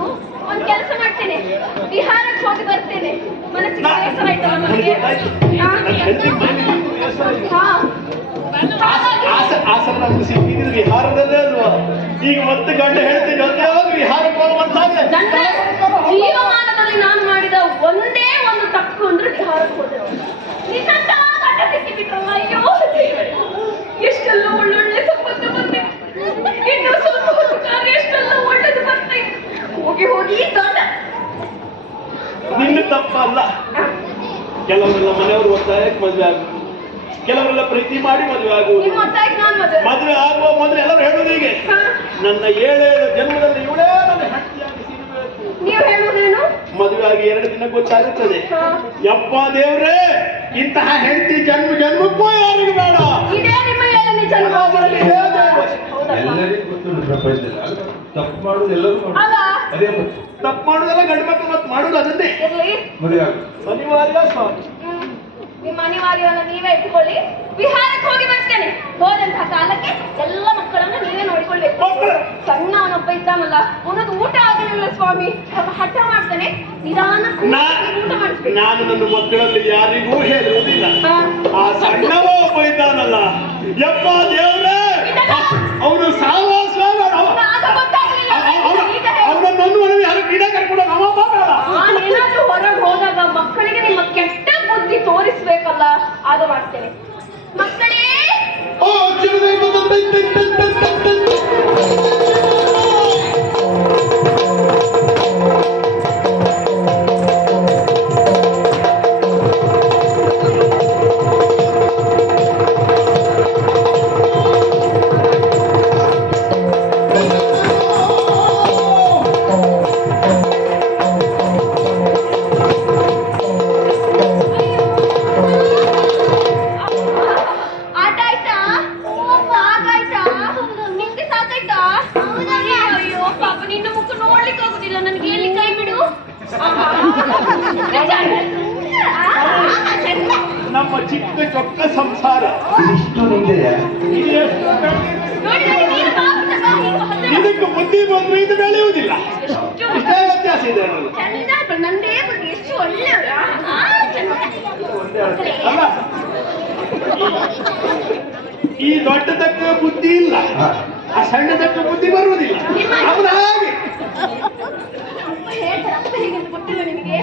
ಒಂದ್ ಕೆಲಸ ಮಾಡ್ತೇನೆ, ಬಿಹಾರಕ್ಕೆ ಹೋಗಿ ಬರ್ತೇನೆ. ಮನಸ್ಸಿಗೆ ಬೇಸರ ಆಯ್ತಲ್ಲ ನನಗೆ. ನನ್ನ ಹೆಂಡತಿಗೆ ಮನೆಯಲ್ಲಿ ಬೇಸರ ಇದೆ. ಹಾ, ಹಾಗಾಗಿ ಆಸನ ನಮ್ಗೆ ಸಿಕ್ಕಿದ್ರೆ ವಿಹಾರದಲ್ಲೇ ಅಲ್ವಾ? ಈಗ ಮತ್ತೆ ಗಂಡ ಹೇಳ್ತೀನಿ ಜೊತೆ ಹೋಗಿ ವಿಹಾರಕ್ಕೆ ಹೋಗುವಂತಾದ್ರೆ ನನ್ನ ಜೀವಮಾನದಲ್ಲಿ ನಾನು ಮಾಡಿದ ಒಂದೇ ಒಂದು ತಪ್ಪು ಅಂದ್ರೆ ಬಿಹಾರಕ್ಕೆ ಹೋದೆ. ನಿನ್ನಂತ ಗಂಡ ಸಿಕ್ಕಿಬಿಟ್ರಲ್ಲ. ಅಯ್ಯೋ, ಎಷ್ಟೆಲ್ಲ ಒಳ್ಳೊಳ್ಳೆ ಸಂಬಂಧ ಬಂದೆ. ಇನ್ನು ಸ್ವಲ್ಪ ಹೊತ್ತು ಕಾಲ ಎಷ್ಟೆಲ್ಲ ಒಳ್ಳೇದು ಬರ್ತಾ ಇತ್ತು. ಹೋಗಿ ಹೋಗಿ ದೊಡ್ಡ ನಿನ್ನ ತಪ್ಪಲ್ಲ. ಕೆಲವರೆಲ್ಲ ಮನೆಯವರು ಒತ್ತಾಯಕ್ಕೆ ಮದುವೆ ಆಗುವುದು, ಕೆಲವರೆಲ್ಲ ಪ್ರೀತಿ ಮಾಡಿ ಮದುವೆ ಆಗುವುದು. ನಿಮ್ಮ ಒತ್ತಾಯಕ್ಕೆ ನಾನು ಮದುವೆ. ಮದುವೆ ಆಗುವ ಮೊದಲು ಎಲ್ಲರೂ ಹೇಳುವುದು ಹೀಗೆ, ಹಾ, ನನ್ನ 7 ಜನ್ಮದಲ್ಲಿ ಇವಳೇ ನನ್ನ ಹೆಂಡತಿಯಾಗಿ ಸಿಗಬೇಕು. ನೀವು ಹೇಳುವುದೇನು? ಮದುವೆ ಆಗಿ 2 ದಿನ ಗೊತ್ತಾಗುತ್ತದೆ. ಹಾ, ಯಪ್ಪ ದೇವ್ರೇ, ಇಂತಹ ಹೆಂಡತಿ ಜನ್ಮ ಜನ್ಮಕ್ಕೂ ಯಾರಿಗೂ ಬೇಡ. ಇದೇ ನಿಮ್ಮ 7ನೇ ಜನ್ಮ. ಅವರಲ್ಲಿ ಇದೇ ದೇವ. ಹೌದಲ್ಲ? ಎಲ್ಲರಿಗೂ ಗೊತ್ತುಂಟು ಪ್ರಪಂಚದಲ್ಲಿ ಅಲ್ಲ, ತಪ್ಪು ಮಾಡುದು ಎಲ್ಲರೂ ಅಲ್ಲ? ಮಾಡುದು. ಅದೇ ಮತ್ತೆ ತಪ್ಪು ಮಾಡುದೆಲ್ಲ ಗಂಡು ಮಕ್ಕಳು ಮತ್ತೆ ಮಾಡುದು ಅದನ್ನೇ. ಇರ್ಲಿ. ಮದುವೆ ಆಗುದು. ಅನಿವಾರ್ಯ ಸ್ವಾಮಿ. ನಿಮ್ಮ ಅನಿವಾರ್ಯವನ್ನು ನೀವೇ ಇಟ್ಕೊಳ್ಳಿ. ಬಿಹಾರಕ್ಕೆ ಹೋಗಿ ಬರ್ತೇನೆ. ಹೋದಂತಹ ಕಾಲಕ್ಕೆ ಎಲ್ಲ ಮಕ್ಕಳನ್ನು ನೀವೇ ನೋಡಿಕೊಳ್ಬೇಕು. ಮಕ್ಕಳು? ಸಣ್ಣವನೊಬ್ಬ ಇದ್ದಾನಲ್ಲ, ಅವನದು ಊಟ ಆಗಲಿಲ್ಲ ಸ್ವಾಮಿ. ಸ್ವಲ್ಪ ಹಠ ಮಾಡ್ತಾನೆ, ನಿಧಾನ ಊಟ ಮಾಡಿಸ್ಬೇಕು. ನಾನು ನನ್ನ ಮಕ್ಕಳಲ್ಲಿ ಯಾರಿಗೂ ಹೇಳುವುದಿಲ್ಲ. ಹಾ. ಆ ಸಣ್ಣವ ಒಬ್ಬ ಇದ್ದಾನಲ್ಲ, ಯಪ್ಪ ದೇವ್ರೇ, ಅವನು ಸಾವಾಸ ಬೇಡ. ಆಗ ಗೊತ್ತಾಗ್ಲಿಲ್ಲ. ಈಗ ಅವನನ್ನು ಯಾರು ಗಿಡ ಕರ್ಕೊಂಡು ಅಮ್ಮ ಬೇಡ. ನಾನೇನಾದ್ರೂ ಹೊರಗೆ ಹೋದಾಗ ಮಕ್ಕಳಿಗೆ ನಿಮ್ಮ ಕೆಟ್ಟ ಬುದ್ಧಿ ತೋರಿಸ್ಬೇಕಲ್ಲ, ಆಗ ಮಾಡ್ತೇನೆ. ಮಕ್ಕಳೇ, ಓ ಆಟ ಆಯ್ತಾ? ಸಾಕಾಯ್ತಾ? ನಿಮ್ಗೆ ಸಾಕಾಯ್ತಾ? ಅಯ್ಯೋ ಪಾಪ, ನಿನ್ನ ಮುಖ ನೋಡ್ಲಿಕ್ಕೆ ಆಗುದಿಲ್ಲ ನನಗೆ. ಎಲ್ಲಿ ಕೈ ಬಿಡು. ನಮ್ಮ ಚಿಕ್ಕ ಚೊಕ್ಕ ಸಂಸಾರ ಇಷ್ಟು ನಿಂತಿದೆಯಾ? ಇದು ಎಷ್ಟು ನೋಡಿದರೆ ನೀನು ಬಾಗುತ್ತಲ್ಲ, ಹೀಗೆ ಹತ್ತಿರ ಇದಕ್ಕೆ ಬುದ್ಧಿ ಬಂದ್ರೆ ಇದು ಬೆಳೆಯುವುದಿಲ್ಲ. ಎಷ್ಟು ಇಷ್ಟೇ ವ್ಯತ್ಯಾಸ ಇದೆ ಅನ್ನೋದು. ಚಂದ, ನಂದೇ ಬಗ್ಗೆ ಎಷ್ಟು ಒಳ್ಳೆ ಅಲ್ಲ, ಈ ದೊಡ್ಡದಕ್ಕೆ ಬುದ್ಧಿ ಇಲ್ಲ, ಹಾ. ಆ ಸಣ್ಣದಕ್ಕೆ ಬುದ್ಧಿ ಬರುವುದಿಲ್ಲ. ಅವನು ಹಾಗೆ ಅಪ್ಪ ಹೇಳ್ತಾರೆ, ಅಪ್ಪ ಹೇಗೆಂದು ಗೊತ್ತಿಲ್ಲ ನಿಮಗೆ?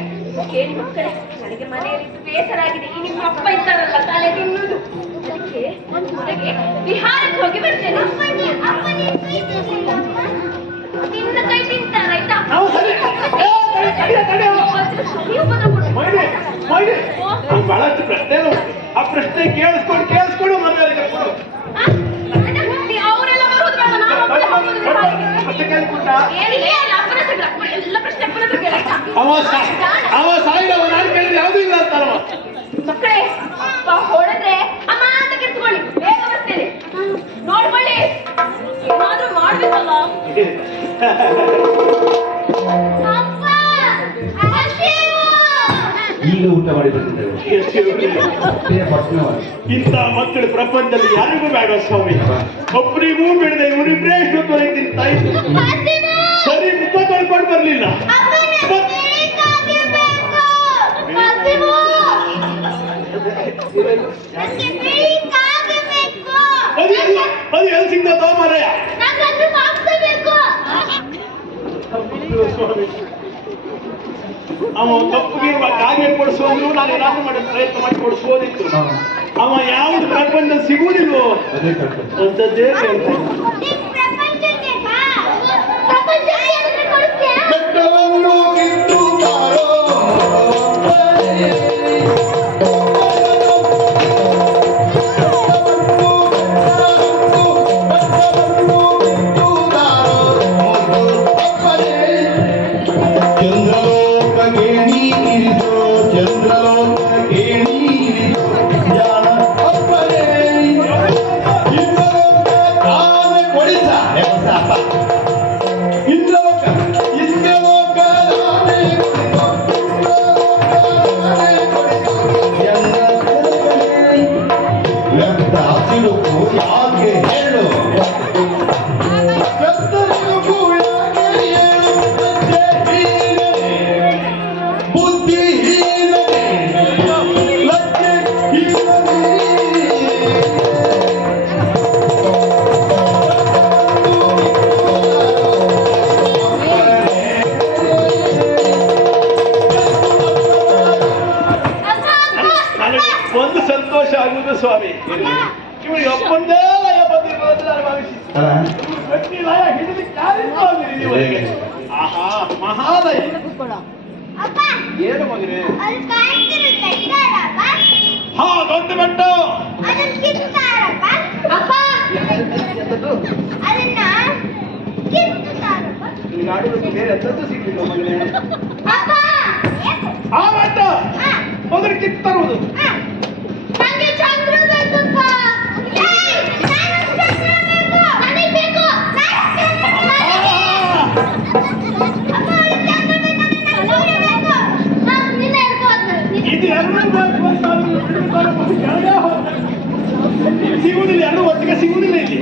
ಕೇಳಿ ಮಕ್ಕಳೇ, ನನಗೆ ಮನೆಯಲ್ಲಿ ಬೇಸರ ಆಗಿದೆ. ಈ ನಿಮ್ಮ ಅಪ್ಪ ಇದ್ದಾರಲ್ಲ ತಲೆ ತಿನ್ನುವುದು, ಅದಕ್ಕೆ ಒಂದು ಹೊರಗೆ ವಿಹಾರಕ್ಕೆ ಹೋಗಿ ಬರ್ತೇನೆ. ನಿನ್ನ ಕೈ ತಿಂತಾರಾಯ್ತಾ? ನಾವು ಸರಿ ಬಹಳಷ್ಟು ಪ್ರಶ್ನೆ ಉಂಟು. ಆ ಪ್ರಶ್ನೆ ಕೇಳಿಸ್ಕೊಂಡು ಮನೆಯಲ್ಲಿ ಕೊಡು. ಅವರೆಲ್ಲ ಬರುವುದು ಬೇಡ, ನಾನು ಒಬ್ಬಳೇ ಹೋಗುವುದು ಬೇಡ. ಮತ್ತೆ ಕೇಳ್ಕೊಂಡ ಎಲ್ಲ ಪ್ರಶ್ನೆ ಅಪ್ಪನ ಹತ್ರ ಕೇಳಾಯ್ತಾ? ಅವ ಸಾಯಿದವ ನಾನು ಕೇಳಿದ್ರೆ ಯಾವುದೂ ಇಲ್ಲ ಅಂತಾರವ. ಮಕ್ಕಳೇ, ಅಪ್ಪ ಹೊಡೆದ್ರೆ ಅಮ್ಮ ಅಂತ ಕಿರ್ತ್ಕೊಳ್ಳಿ, ಬೇಗ ಬರ್ತೇನೆ. ನೋಡ್ಕೊಳ್ಳಿ, ಏನಾದ್ರೂ ಮಾಡ್ಬೇಕಲ್ಲ. ಈಗ ಊಟ ಮಾಡಿ ಬಂದಿದ್ದೇವೆ. ಇಂಥ ಮಕ್ಕಳು ಪ್ರಪಂಚದಲ್ಲಿ ಯಾರಿಗೂ ಬೇಡ ಸ್ವಾಮಿ. ಒಬ್ಬರಿಗೂ ಬಿಡದ ಇವರಿಬ್ಬರೇ ಇಷ್ಟೊತ್ತು ತಿಂತಾ ಇದ್ರು. ಸರಿ ಮುಖ ತೊಳ್ಕೊಂಡು ಬರ್ಲಿಲ್ಲ. ಅದು ಎಲ್ಲಿ ಸಿಗ್ತದ ಮರೆಯ ಸ್ವಾಮಿ. ಅವ ಕಪ್ಪಗಿರುವ ಕಾಗೆ ಕೊಡಿಸುವಂದ್ರು ನಾನು ಏನಾದ್ರು ಮಾಡೋ ಪ್ರಯತ್ನ ಮಾಡಿ ಕೊಡಿಸ್ಬೋದಿತ್ತು. ಅವ ಯಾವ್ದು ಪ್ರಪಂಚದಲ್ಲಿ ಸಿಗುವುದಿಲ್ವೋ ಅಂತದ್ದೇ ಕೇಳ್ತಾನೆ. ಒಂದು ಸಂತೋಷ ಆಗುವುದು ಸ್ವಾಮಿ. ಇವರಿಗೆ ಒಪ್ಪಂದೇ ಲಯ ಬಂದಿರುವುದು ನಾನು ಭಾವಿಸಿ ಲಯ ಹಿಡಿದು ಆಹಾ ಮಹಾಲಯ. ಏನು ಮಗನೇ? ಹಾ ದೊಡ್ಡ ಬೆಟ್ಟ. ಎಂತದ್ದು ಸಿಗ್ಲಿಲ್ಲ ಮಗನೇ. ಆ ಬೆಟ್ಟ ಮೊದಲು ಕಿತ್ತರುವುದು. ಸಿಗುವುದಿಲ್ಲ, ಎರಡು ಒಟ್ಟಿಗೆ ಸಿಗುವುದಿಲ್ಲ ಇಲ್ಲಿ.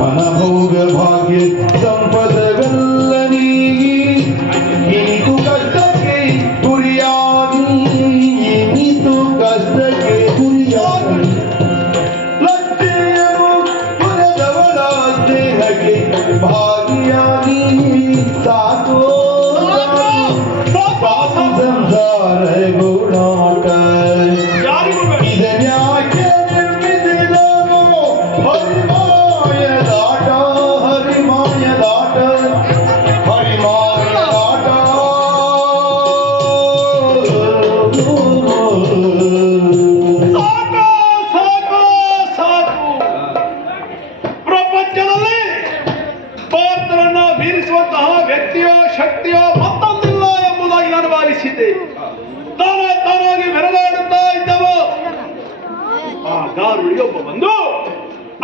ವನಭೋಗ ಭಾಗ್ಯ ಸಂಪದವೆಲ್ಲ ನೀಗಿ ಇನಿತು ಕಷ್ಟಕ್ಕೆ ಗುರಿಯಾಗಿ ಇನಿತು ಕಷ್ಟಕ್ಕೆ ಗುರಿಯಾಗಿ ಲಕ್ಷ್ಮಿಯು ಪುರದವಳ ಸ್ನೇಹಕ್ಕೆ ಭಾಗಿಯಾಗಿ ಸಾಕು ಸಾಕು ಸಂಸಾರ ಗೋಳಾಟ ಇದನ್ಯಾಕೆ ನಿರ್ಮಿಸಿದನು ಹರಿಮಾಯ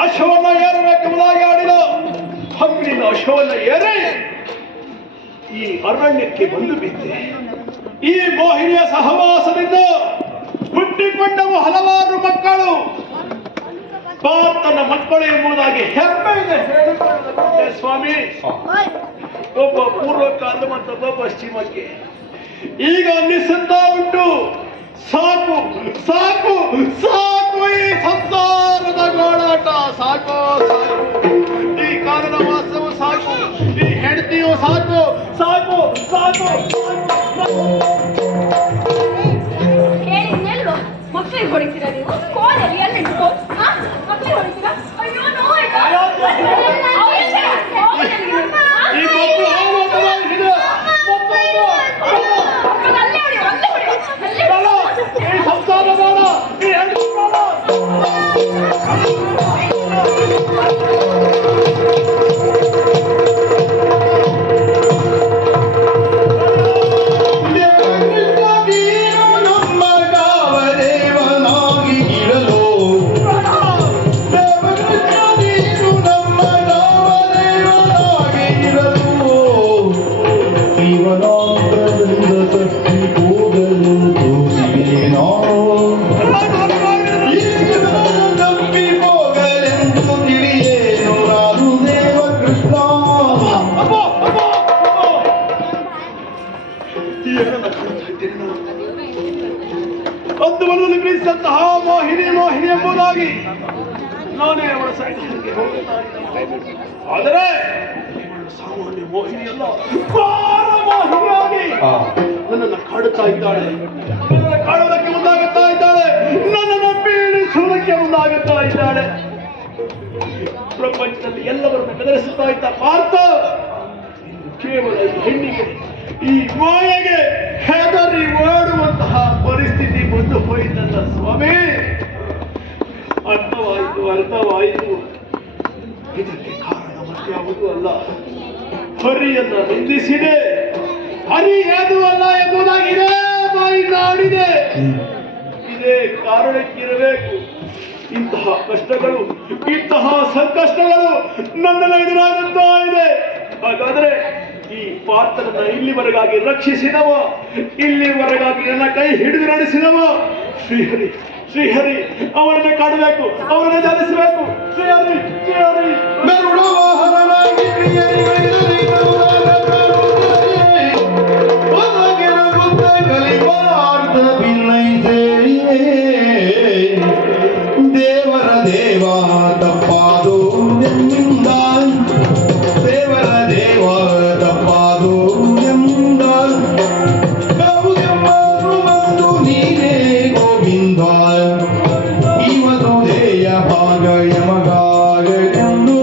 ಅಶ್ವವನ್ನು ಏರಬೇಕೆಂಬುದಾಗಿ ಆಡಿದ ಹಕ್ಕಿನಿಂದ ಅಶ್ವವನ್ನು ಏರಿ ಈ ಅರಣ್ಯಕ್ಕೆ ಬಂದು ಬಿದ್ದೆ. ಈ ಮೋಹಿನಿಯ ಸಹವಾಸದಿಂದ ಹುಟ್ಟಿಕೊಂಡವು ಹಲವಾರು ಮಕ್ಕಳು. ಪಾರ್ಥನ ಮಕ್ಕಳು ಎಂಬುದಾಗಿ ಹೆಮ್ಮೆಯಿಂದ ಹೇಳಿಕೊಳ್ಳುತ್ತೆ ಸ್ವಾಮಿ. ಒಬ್ಬ ಪೂರ್ವಕಾಲ ಮತ್ತೊಬ್ಬ ಪಶ್ಚಿಮಕ್ಕೆ. ಈಗ ಅನ್ನಿಸುತ್ತಾ ಉಂಟು, ಸಾಕು ಸಾಕು ಸಾಕು ಈ ಸಂಸಾರದ ಗೋಳಾಟ, ಸಾಕು ಸಾಕು ಈ ಕಾರಣ ವಾಸವು ಸಾಕು, ಈ ಹೆಂಡತಿಯು ಸಾಕು ಸಾಕು ಸಾಕು ಹೇಳಿದ್ನಲ್ವ, ಮಕ್ಕಳಿಗೆ ಹೊಡಿತೀರಾ ನೀವು? ಕೋಲಲ್ಲಿ ಎಲ್ಲ ಇಟ್ಕೋ, ಮಕ್ಕಳಿಗೆ ಹೊಡಿತೀರಾ? ಅಯ್ಯೋ ನೋವಾಯ್ತಾ? ಈ ಮಕ್ಕಳು ಹೋಗುವಂತದ್ದಾಗಿದೆ. ಅಲ್ಲೇ ಹೊಡಿ, ಅಲ್ಲೇ ಹೊಡಿ, ಅಲ್ಲೇ ಹೊಡಿ. ಈ ಸಂಸಾರ ಬೇಡ, ಈ ಹೆಂಡತಿ ಅಂದುವಲ್ಲಿ ಪ್ರೀತಿಸಿದಂತಹ ಮೋಹಿನಿ ಮೋಹಿನಿ ಎಂಬುದಾಗಿ ನಾನೇ ಅವಳ ಸೈನ್ಯಕ್ಕೆ ಹೋಗುತ್ತಾ ಇದ್ದೆ. ಆದರೆ ಸಾಮಾನ್ಯ ಮೋಹಿನಿ ಅಲ್ಲ, ಮೋಹಿನಿಯಾಗಿ ನನ್ನನ್ನು ಕಾಡುತ್ತಾ ಇದ್ದಾಳೆ, ನನ್ನನ್ನು ಕಾಡುವುದಕ್ಕೆ ಮುಂದಾಗುತ್ತಾ ಇದ್ದಾಳೆ, ನನ್ನನ್ನು ಪೀಡಿಸುವುದಕ್ಕೆ ಮುಂದಾಗುತ್ತಾ ಇದ್ದಾಳೆ. ಪ್ರಪಂಚದಲ್ಲಿ ಎಲ್ಲವರನ್ನು ಬೆದರಿಸುತ್ತಾ ಇದ್ದ ಪಾರ್ಥ ಕೇವಲ ಈ ಹೆಣ್ಣಿಗೆ, ಈ ಮಾಯೆಗೆ ಹೆದರಿ ಓಡುವಂತಹ ಪರಿಸ್ಥಿತಿ ಬಂದು ಹೋಯಿತಲ್ಲ ಸ್ವಾಮಿ. ಅರ್ಥವಾಯಿತು ಅರ್ಥವಾಯಿತು. ಇದಕ್ಕೆ ಕಾರಣ ಮತ್ಯಾವುದೂ ಅಲ್ಲ, ಹರಿಯನ್ನ ನಿಂದಿಸಿದೆ, ಹರಿ ಯಾವುದು ಅಲ್ಲ ಎಂಬುದಾಗಿದೆ ಬಾಯಿಂದ ಆಡಿದೆ. ಇದೇ ಕಾರಣಕ್ಕಿರಬೇಕು ಇಂತಹ ಕಷ್ಟಗಳು, ಇಂತಹ ಸಂಕಷ್ಟಗಳು ನನ್ನೆಲ್ಲ ಎದುರಾಗುತ್ತಾ ಇದೆ. ಹಾಗಾದ್ರೆ ಈ ಪಾತ್ರನ ಇಲ್ಲಿವರೆಗಾಗಿ ರಕ್ಷಿಸಿದವ, ಇಲ್ಲಿವರೆಗಾಗಿ ನನ್ನ ಕೈ ಹಿಡಿದು ನಡೆಸಿದವ ಶ್ರೀಹರಿ. ಶ್ರೀಹರಿ ಅವರನ್ನು ಕಾಡಬೇಕು, ಅವರನ್ನು ಧ್ಯಾನಿಸಬೇಕು. ಶ್ರೀಹರಿ ಶ್ರೀಹರಿ ಗರುಡ ವಾಹನನಾಗಿ ದೇವರ ದೇವ ತಪ್ಪಾದು ಎಂದ, ದೇವರ ದೇವ ತಪ್ಪಾದು ಎಂದ, ಯಾವುದೆಂಬರು ಬಂದು ನೀನೇ ಗೋವಿಂದ, ಇವತ್ತು ದೇಯ ಭಾಗ ಯಮಗಾಗಲೆಂದು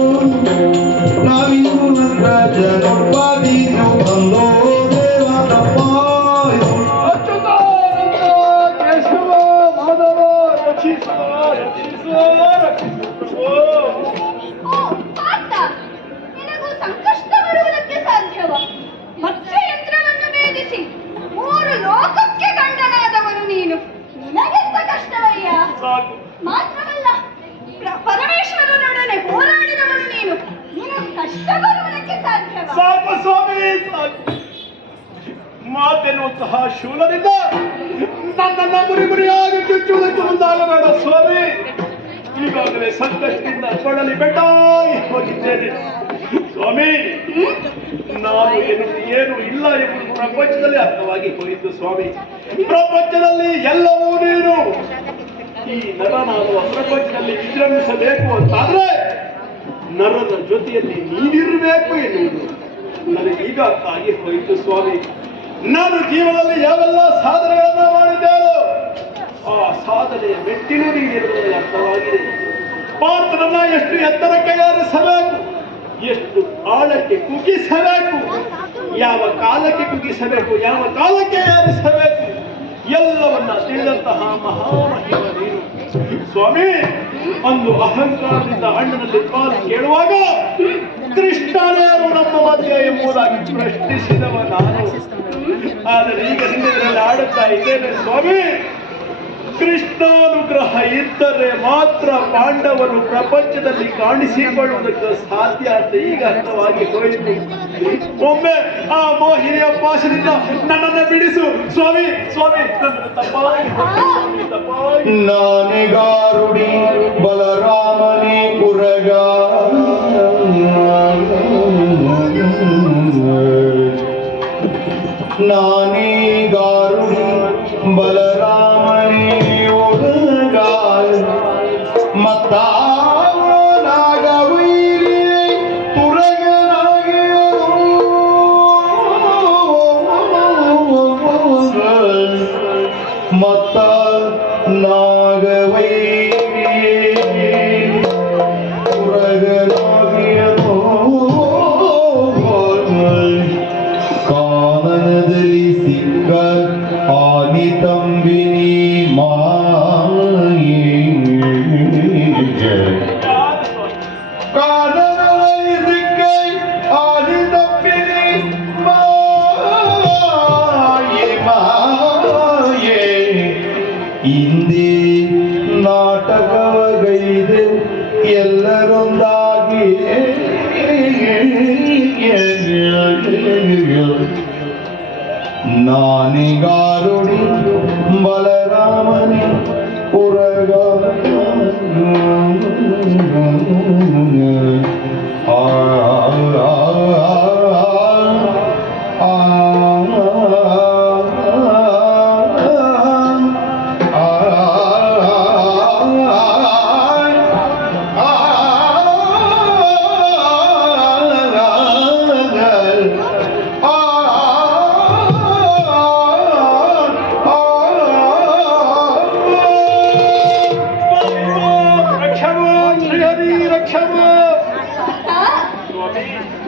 ನಾವಿಂದು ನಗ್ರಜ ತಪ್ಪಾದೀನು ತಂದೋ ದೇವ ತಪ್ಪಾಯಿತು. ಅಚ್ಯುತಾನಂದ ಕೇಶವ ಮಾಧವ ರಕ್ಷಿಸುವ ರಕ್ಷಿಸುವ ರಕ್ಷಿಸುವ. ಓ ಪಾರ್ಥ, ನಿನಗೂ ಸಂಕಷ್ಟ ಬರುವುದಕ್ಕೆ ಸಾಧ್ಯವ? ಮತ್ಸ್ಯಯಂತ್ರವನ್ನು ಭೇದಿಸಿ 3 ಲೋಕಕ್ಕೆ ಗಂಡನಾದವನು ನೀನು, ನಿನಗೆಂತ ಕಷ್ಟವಯ್ಯ? ಸಾಕು ಮಾತ್ರವಲ್ಲ, ಪರಮೇಶ್ವರನೊಡನೆ ಹೋರಾಡಿದವನು ನೀನು, ನಿನಗೆ ಕಷ್ಟ ಬರುವುದಕ್ಕೆ ಸಾಧ್ಯವ? ಸಾಕು ಸ್ವಾಮಿ ಸಾಕು. ಮಾತೆನ್ನುವಂತಹ ಶೂಲದಿಂದ ನನ್ನನ್ನ ಗುರಿ ಗುರಿಯಾಗಿ ಚುಚ್ಚುವುದಕ್ಕೆ ಮುಂದಾಗಬೇಡ ಸ್ವಾಮಿ. ಈಗಾಗಲೇ ಸಂಕಷ್ಟದಿಂದ ಕೊಡಲಿ ಬೆಟ್ಟಾಗಿ ಹೋಗಿದ್ದೇನೆ ಸ್ವಾಮಿ. ನಾನು ಏನು ಇಲ್ಲ ಎಂಬುದು ಪ್ರಪಂಚದಲ್ಲಿ ಅರ್ಥವಾಗಿ ಹೋಯಿತು ಸ್ವಾಮಿ. ಪ್ರಪಂಚದಲ್ಲಿ ಎಲ್ಲವೂ ನೀನು. ಈ ನರ ನಾನು ಪ್ರಪಂಚದಲ್ಲಿ ವಿಜೃಂಭಿಸಬೇಕು ಅಂತಾದ್ರೆ ನರದ ಜೊತೆಯಲ್ಲಿ ನೀನಿರಬೇಕು ಎನ್ನುವುದು ನನಗೀಗ ಆಗಿ ಹೋಯಿತು ಸ್ವಾಮಿ. ನಾನು ಜೀವನದಲ್ಲಿ ಯಾವೆಲ್ಲ ಸಾಧನೆಗಳನ್ನು ಮಾಡಿದ್ದೇನೋ ಆ ಸಾಧನೆಯ ಮೆಟ್ಟಿಲು ನೀಡಿರುವುದು ಅರ್ಥವಾಗಿದೆ. ಪಾತ್ರನ ಎಷ್ಟು ಎತ್ತರಕ್ಕೆ ಏರಿಸಬೇಕು, ಎಷ್ಟು ಆಳಕ್ಕೆ ಕುಗ್ಗಿಸಬೇಕು, ಯಾವ ಕಾಲಕ್ಕೆ ಕುಗ್ಗಿಸಬೇಕು, ಯಾವ ಕಾಲಕ್ಕೆ ಏರಿಸಬೇಕು, ಎಲ್ಲವನ್ನ ತಿಳಿದಂತಹ ಮಹಾಮಹಿಮ ನೀನು ಸ್ವಾಮಿ. ಅಂದು ಅಹಂಕಾರದಿಂದ ಅಣ್ಣನಲ್ಲಿ ಪಾಲು ಕೇಳುವಾಗ ಕೃಷ್ಣನೇರು ನಮ್ಮ ಮಧ್ಯ ಎಂಬುದಾಗಿ ಪ್ರಶ್ನಿಸಿದವ ನಾನು. ಆದರೆ ಈಗ ನಿನ್ನೆಲ್ಲ ಆಡುತ್ತಾ ಇದ್ದೇನೆ ಸ್ವಾಮಿ. ಕೃಷ್ಣಾನುಗ್ರಹ ಇದ್ದರೆ ಮಾತ್ರ ಪಾಂಡವರು ಪ್ರಪಂಚದಲ್ಲಿ ಕಾಣಿಸಿಕೊಳ್ಳುವುದಕ್ಕೆ ಸಾಧ್ಯ ಅಂತ ಈಗ ಅರ್ಥವಾಗಿ ಹೋಯಿತು. ಒಮ್ಮೆ ಆ ಮೋಹಿನಿಯ ಪಾಶದಿಂದ ನನ್ನನ್ನು ಬಿಡಿಸು ಸ್ವಾಮಿ. ಸ್ವಾಮಿ ತಪ್ಪಾಗಿ ನಾನೇ ಗಾರುಡಿ ಬಲರಾಮನೇ ಕುರಗ ನಾನೇ ಗಾರುಡಿ ಬಲರಾಮನೇ ಉರಗ ಮತ್ತಾಗವೈರಿ ತುರಗನಾಗಿ ಮತ್ತ ನಾಗವೈರಿ ತುರಗನಾಗಿಯೋ ಕಾನನದಲ್ಲಿ ಸಿಕ್ಕ ಆನಿ ತಂಬಿನಿ ಮಾಯೆ ಕಾನನದಲ್ಲಿ ಸಿಕ್ಕ ಆನಿ ತಂಬಿನಿ ಮಾಯೆ ಮಾಯೆ ಹಿಂದೆ ನಾಟಕವಗೈದೆ ಎಲ್ಲರೊಂದಾಗಿ ನಾನೇ ಗಾರುಡಿ ಬಲರಾಮನೇ ಉರಗ ಆ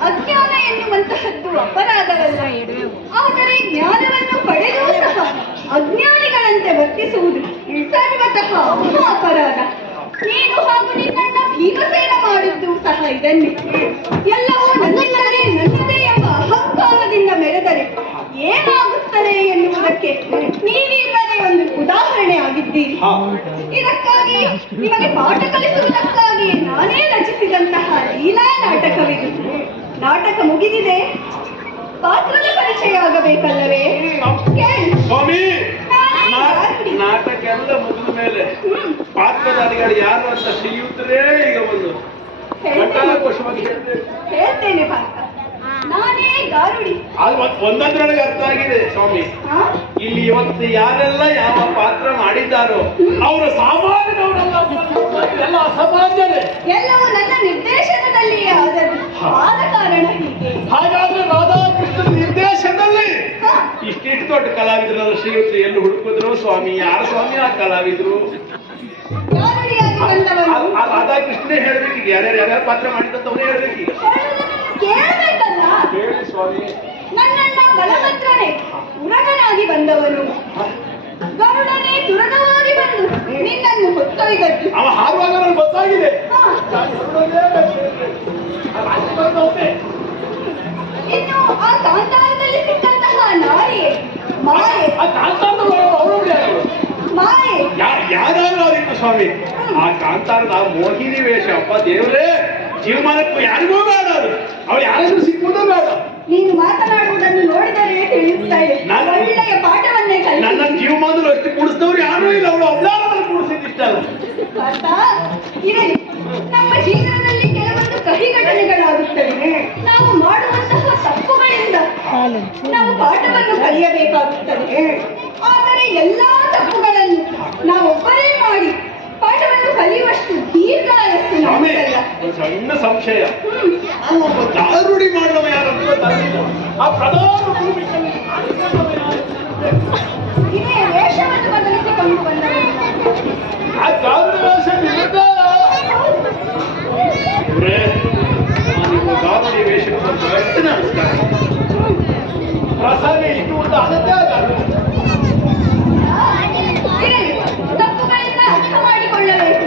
ಅಜ್ಞಾನ ಎನ್ನುವಂತಹದ್ದು ಅಪರಾಧವಲ್ಲ, ಆದರೆ ಜ್ಞಾನವನ್ನು ಪಡೆದರೂ ಸಹ ಅಜ್ಞಾನಿಗಳಂತೆ ವರ್ತಿಸುವುದು ಸರ್ವತಃ ಅಪರಾಧ. ನೀನು ಹಾಗೂ ನಿನ್ನನ್ನ ಭೀಮಸೇನ ಮಾಡಿದ್ದು ಸಹ ಇದನ್ನೇ. ಎಲ್ಲವೂ ನನ್ನಿಂದಲೇ ನನ್ನದೇ ಎಂಬ ಅಹಂಕಾರದಿಂದ ಮೆರೆದರೆ ಏನಾಗುತ್ತದೆ ಎನ್ನುವುದಕ್ಕೆ ನೀವೀಗಲೇ ಒಂದು ಉದಾಹರಣೆ ಆಗಿದ್ದೀರಿ. ಇದಕ್ಕಾಗಿ ನಿಮಗೆ ಪಾಠ ಕಲಿಸುವುದಕ್ಕಾಗಿ ನಾನೇ ರಚಿಸಿದಂತಹ ಲೀಲಾ ನಾಟಕವಿದು. ನಾಟಕ ಮುಗಿದಿದೆ, ಪಾತ್ರದ ಪರಿಚಯ ಆಗಬೇಕಲ್ಲವೇ? ಸ್ವಾಮಿ, ನಾಟಕ ಎಲ್ಲ ಮುಗಿದ ಮೇಲೆ ಪಾತ್ರಧಾರಿಗಳು ಯಾರು ಅಂತ ಶ್ರೀಯುತರೇ ಈಗ ಒಂದು ಘಟನಾಕೋಶವಾಗಿ ಹೇಳ್ತೇನೆ ಪಾತ್ರ. ನಾನೇ ಗಾರುಡಿ. ಒಂದೊಂದರೊಳಗೆ ಅರ್ಥ ಆಗಿದೆ ಸ್ವಾಮಿ. ಇಲ್ಲಿ ಇವತ್ತು ಯಾರೆಲ್ಲ ಯಾವ ಪಾತ್ರ ಮಾಡಿದ್ದಾರೋ ಅವರು ಸಾಮಾನ್ಯದವರೆಲ್ಲ ಎಲ್ಲ ಅಸಾಮಾನ್ಯರೇ. ಎಲ್ಲವೂ ನನ್ನ ನಿರ್ದೇಶನದಲ್ಲಿಯೇ ಆದದ್ದು. ಆದ ಕಾರಣ ಹೀಗೆ. ಹಾಗಾದ್ರೆ ರಾಧಾಕೃಷ್ಣನ ನಿರ್ದೇಶನದಲ್ಲಿ ಇಷ್ಟಿಷ್ಟು ದೊಡ್ಡ ಕಲಾವಿದರಲ್ಲ ಶ್ರೀಯುತ ಎಲ್ಲಿ ಹುಡುಕಿದ್ರು ಸ್ವಾಮಿ? ಯಾರ ಸ್ವಾಮಿ ಆ ಕಲಾವಿದ್ರು? ಗಾರುಡಿಯಾಗಿ ಬಂದವನು ರಾಧಾಕೃಷ್ಣನೇ ಹೇಳ್ಬೇಕು. ಈಗ ಯಾರ್ಯಾರು ಪಾತ್ರ ಮಾಡಿದಂತವನೇ ಹೇಳ್ಬೇಕು. ಈಗ ಕೇಳಬೇಕಲ್ಲ. ಹೇಳಿ ಸ್ವಾಮಿ. ನನ್ನನ್ನ ಬಲಭದ್ರನೇ ಉರಗನಾಗಿ ಬಂದವನು, ಗರುಡನೇ ತುರಗವಾಗಿ ಬಂದು ನಿನ್ನನ್ನು ಹೊತ್ತೊಯ್ದದ್ದು. ಅವ ಹಾರುವಾಗ ನನಗೆ ಗೊತ್ತಾಗಿದೆ. ಇನ್ನು ಆ ಕಾಂತಾರದಲ್ಲಿ ಸಿಕ್ಕಂತಹ ನಾರಿಯೇ ಮಾಯೆ. ಮಾಯೆ ಯಾರು ಅವರಿತ್ತು ಸ್ವಾಮಿ? ಆ ಕಾಂತಾರದ ಮೋಹಿನಿ ವೇಷ. ಅಪ್ಪ ದೇವ್ರೇ, ಜೀವಮಾನಕ್ಕೂ ಯಾರಿಗೂ ಬೇಡ ಅದು. ಅವಳು ಯಾರಾದ್ರೂ ಸಿಕ್ಕುವುದೂ ಬೇಡ. ನೀನು ಮಾತನಾಡುವುದನ್ನು ನೋಡಿದರೆ ತಿಳಿಯುತ್ತಾ ಇದೆ. ಒಳ್ಳೆಯ ಪಾಠವನ್ನೇ ಕಲಿತು ನನ್ನ ಜೀವಮಾನದಲ್ಲಿ ಅಷ್ಟು ಕೂಡಿಸಿದವ್ರು ಯಾರೂ ಇಲ್ಲ. ಅವಳು ಅವಳಾರನ್ನು ಕೂಡಿಸಿದ್ದಿಷ್ಟಲ್ಲ. ಇರಲಿ, ನಮ್ಮ ಜೀವನದಲ್ಲಿ ಕೆಲವೊಂದು ಕಹಿ ಘಟನೆಗಳಾಗುತ್ತವೆ. ನಾವು ಮಾಡುವಂತಹ ತಪ್ಪುಗಳಿಂದ ನಾವು ಪಾಠವನ್ನು ಕಲಿಯಬೇಕಾಗುತ್ತದೆ. ಆದರೆ ಎಲ್ಲಾ ತಪ್ಪುಗಳನ್ನು ನಾವೊಬ್ಬರೇ ಮಾಡಿ ಪಾಠವನ್ನು ಕಲಿಯುವಷ್ಟು ದೀರ್ಘಾಯಸ್ಸು ನಮ್ಮದಲ್ಲ. ಸಣ್ಣ ಸಂಶಯ, ಒಬ್ಬ ಗಾರುಡಿ ಮಾಡುವ ಯಾರಂತ ಗೊತ್ತಾಗಿಲ್ಲ. ಆ ಪ್ರಧಾನ ಇದೇ ವೇಷವನ್ನು ಬದಲಿಸಿಕೊಂಡು ಬಂದವರು. ಆ ಗಾರುಡಿ ವೇಷ ನೀವು ಗಾರುಡಿ ವೇಷಕ್ಕೆ ಬಂದು ಎಷ್ಟು ನಮಸ್ಕಾರ. ಪ್ರಸಾದ ಇಟ್ಟು ಅಂತ ಅದದ್ದೇ ಇರಲಿ, ತಪ್ಪುಗಳಿಂದ ಅರ್ಥ ಮಾಡಿಕೊಳ್ಳಬೇಕು.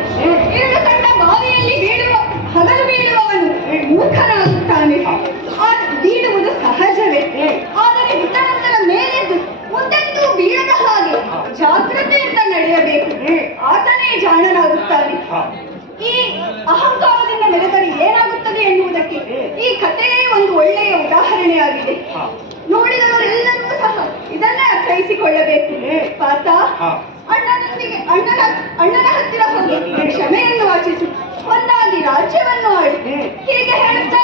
ಎರಡು ಕಂಡ ಬಾವಿಯಲ್ಲಿ ಹಗಲು ಬೀಳುವವನು ಮೂರ್ಖನಾಗುತ್ತಾನೆ. ಬೀಳುವುದು ಸಹಜವೇ. ಆದರೆ ಉತ್ತಮಗಳ ಮೇಲೆದ್ದು ಮುಂದೆಂದೂ ಬೀಳದ ಹಾಗೆ ಜಾಗೃತೆಯಿಂದ ನಡೆಯಬೇಕು. ಹಾ. ಈ ಅಹಂಕಾರದಿಂದ ಮೆರೆದರೆ ಏನಾಗುತ್ತದೆ ಎನ್ನುವುದಕ್ಕೆ ಈ ಕಥೆಯೇ ಒಂದು ಒಳ್ಳೆಯ ಉದಾಹರಣೆಯಾಗಿದೆ. ಹಾ. ನೋಡಿದವರೆಲ್ಲರೂ ಸಹ ಇದನ್ನೇ ಅರ್ಥೈಸಿಕೊಳ್ಳಬೇಕು. ಪಾತ ಹಾ. ಅಣ್ಣನೊಂದಿಗೆ ಅಣ್ಣನ ಹತ್ತಿರ ಹೋಗಿ ಕ್ಷಮೆಯನ್ನು ವಾಚಿಸು, ಒಂದಾಗಿ ರಾಜ್ಯವನ್ನು ಆಡಿ ಹೀಗೆ ಹೇಳುತ್ತಾ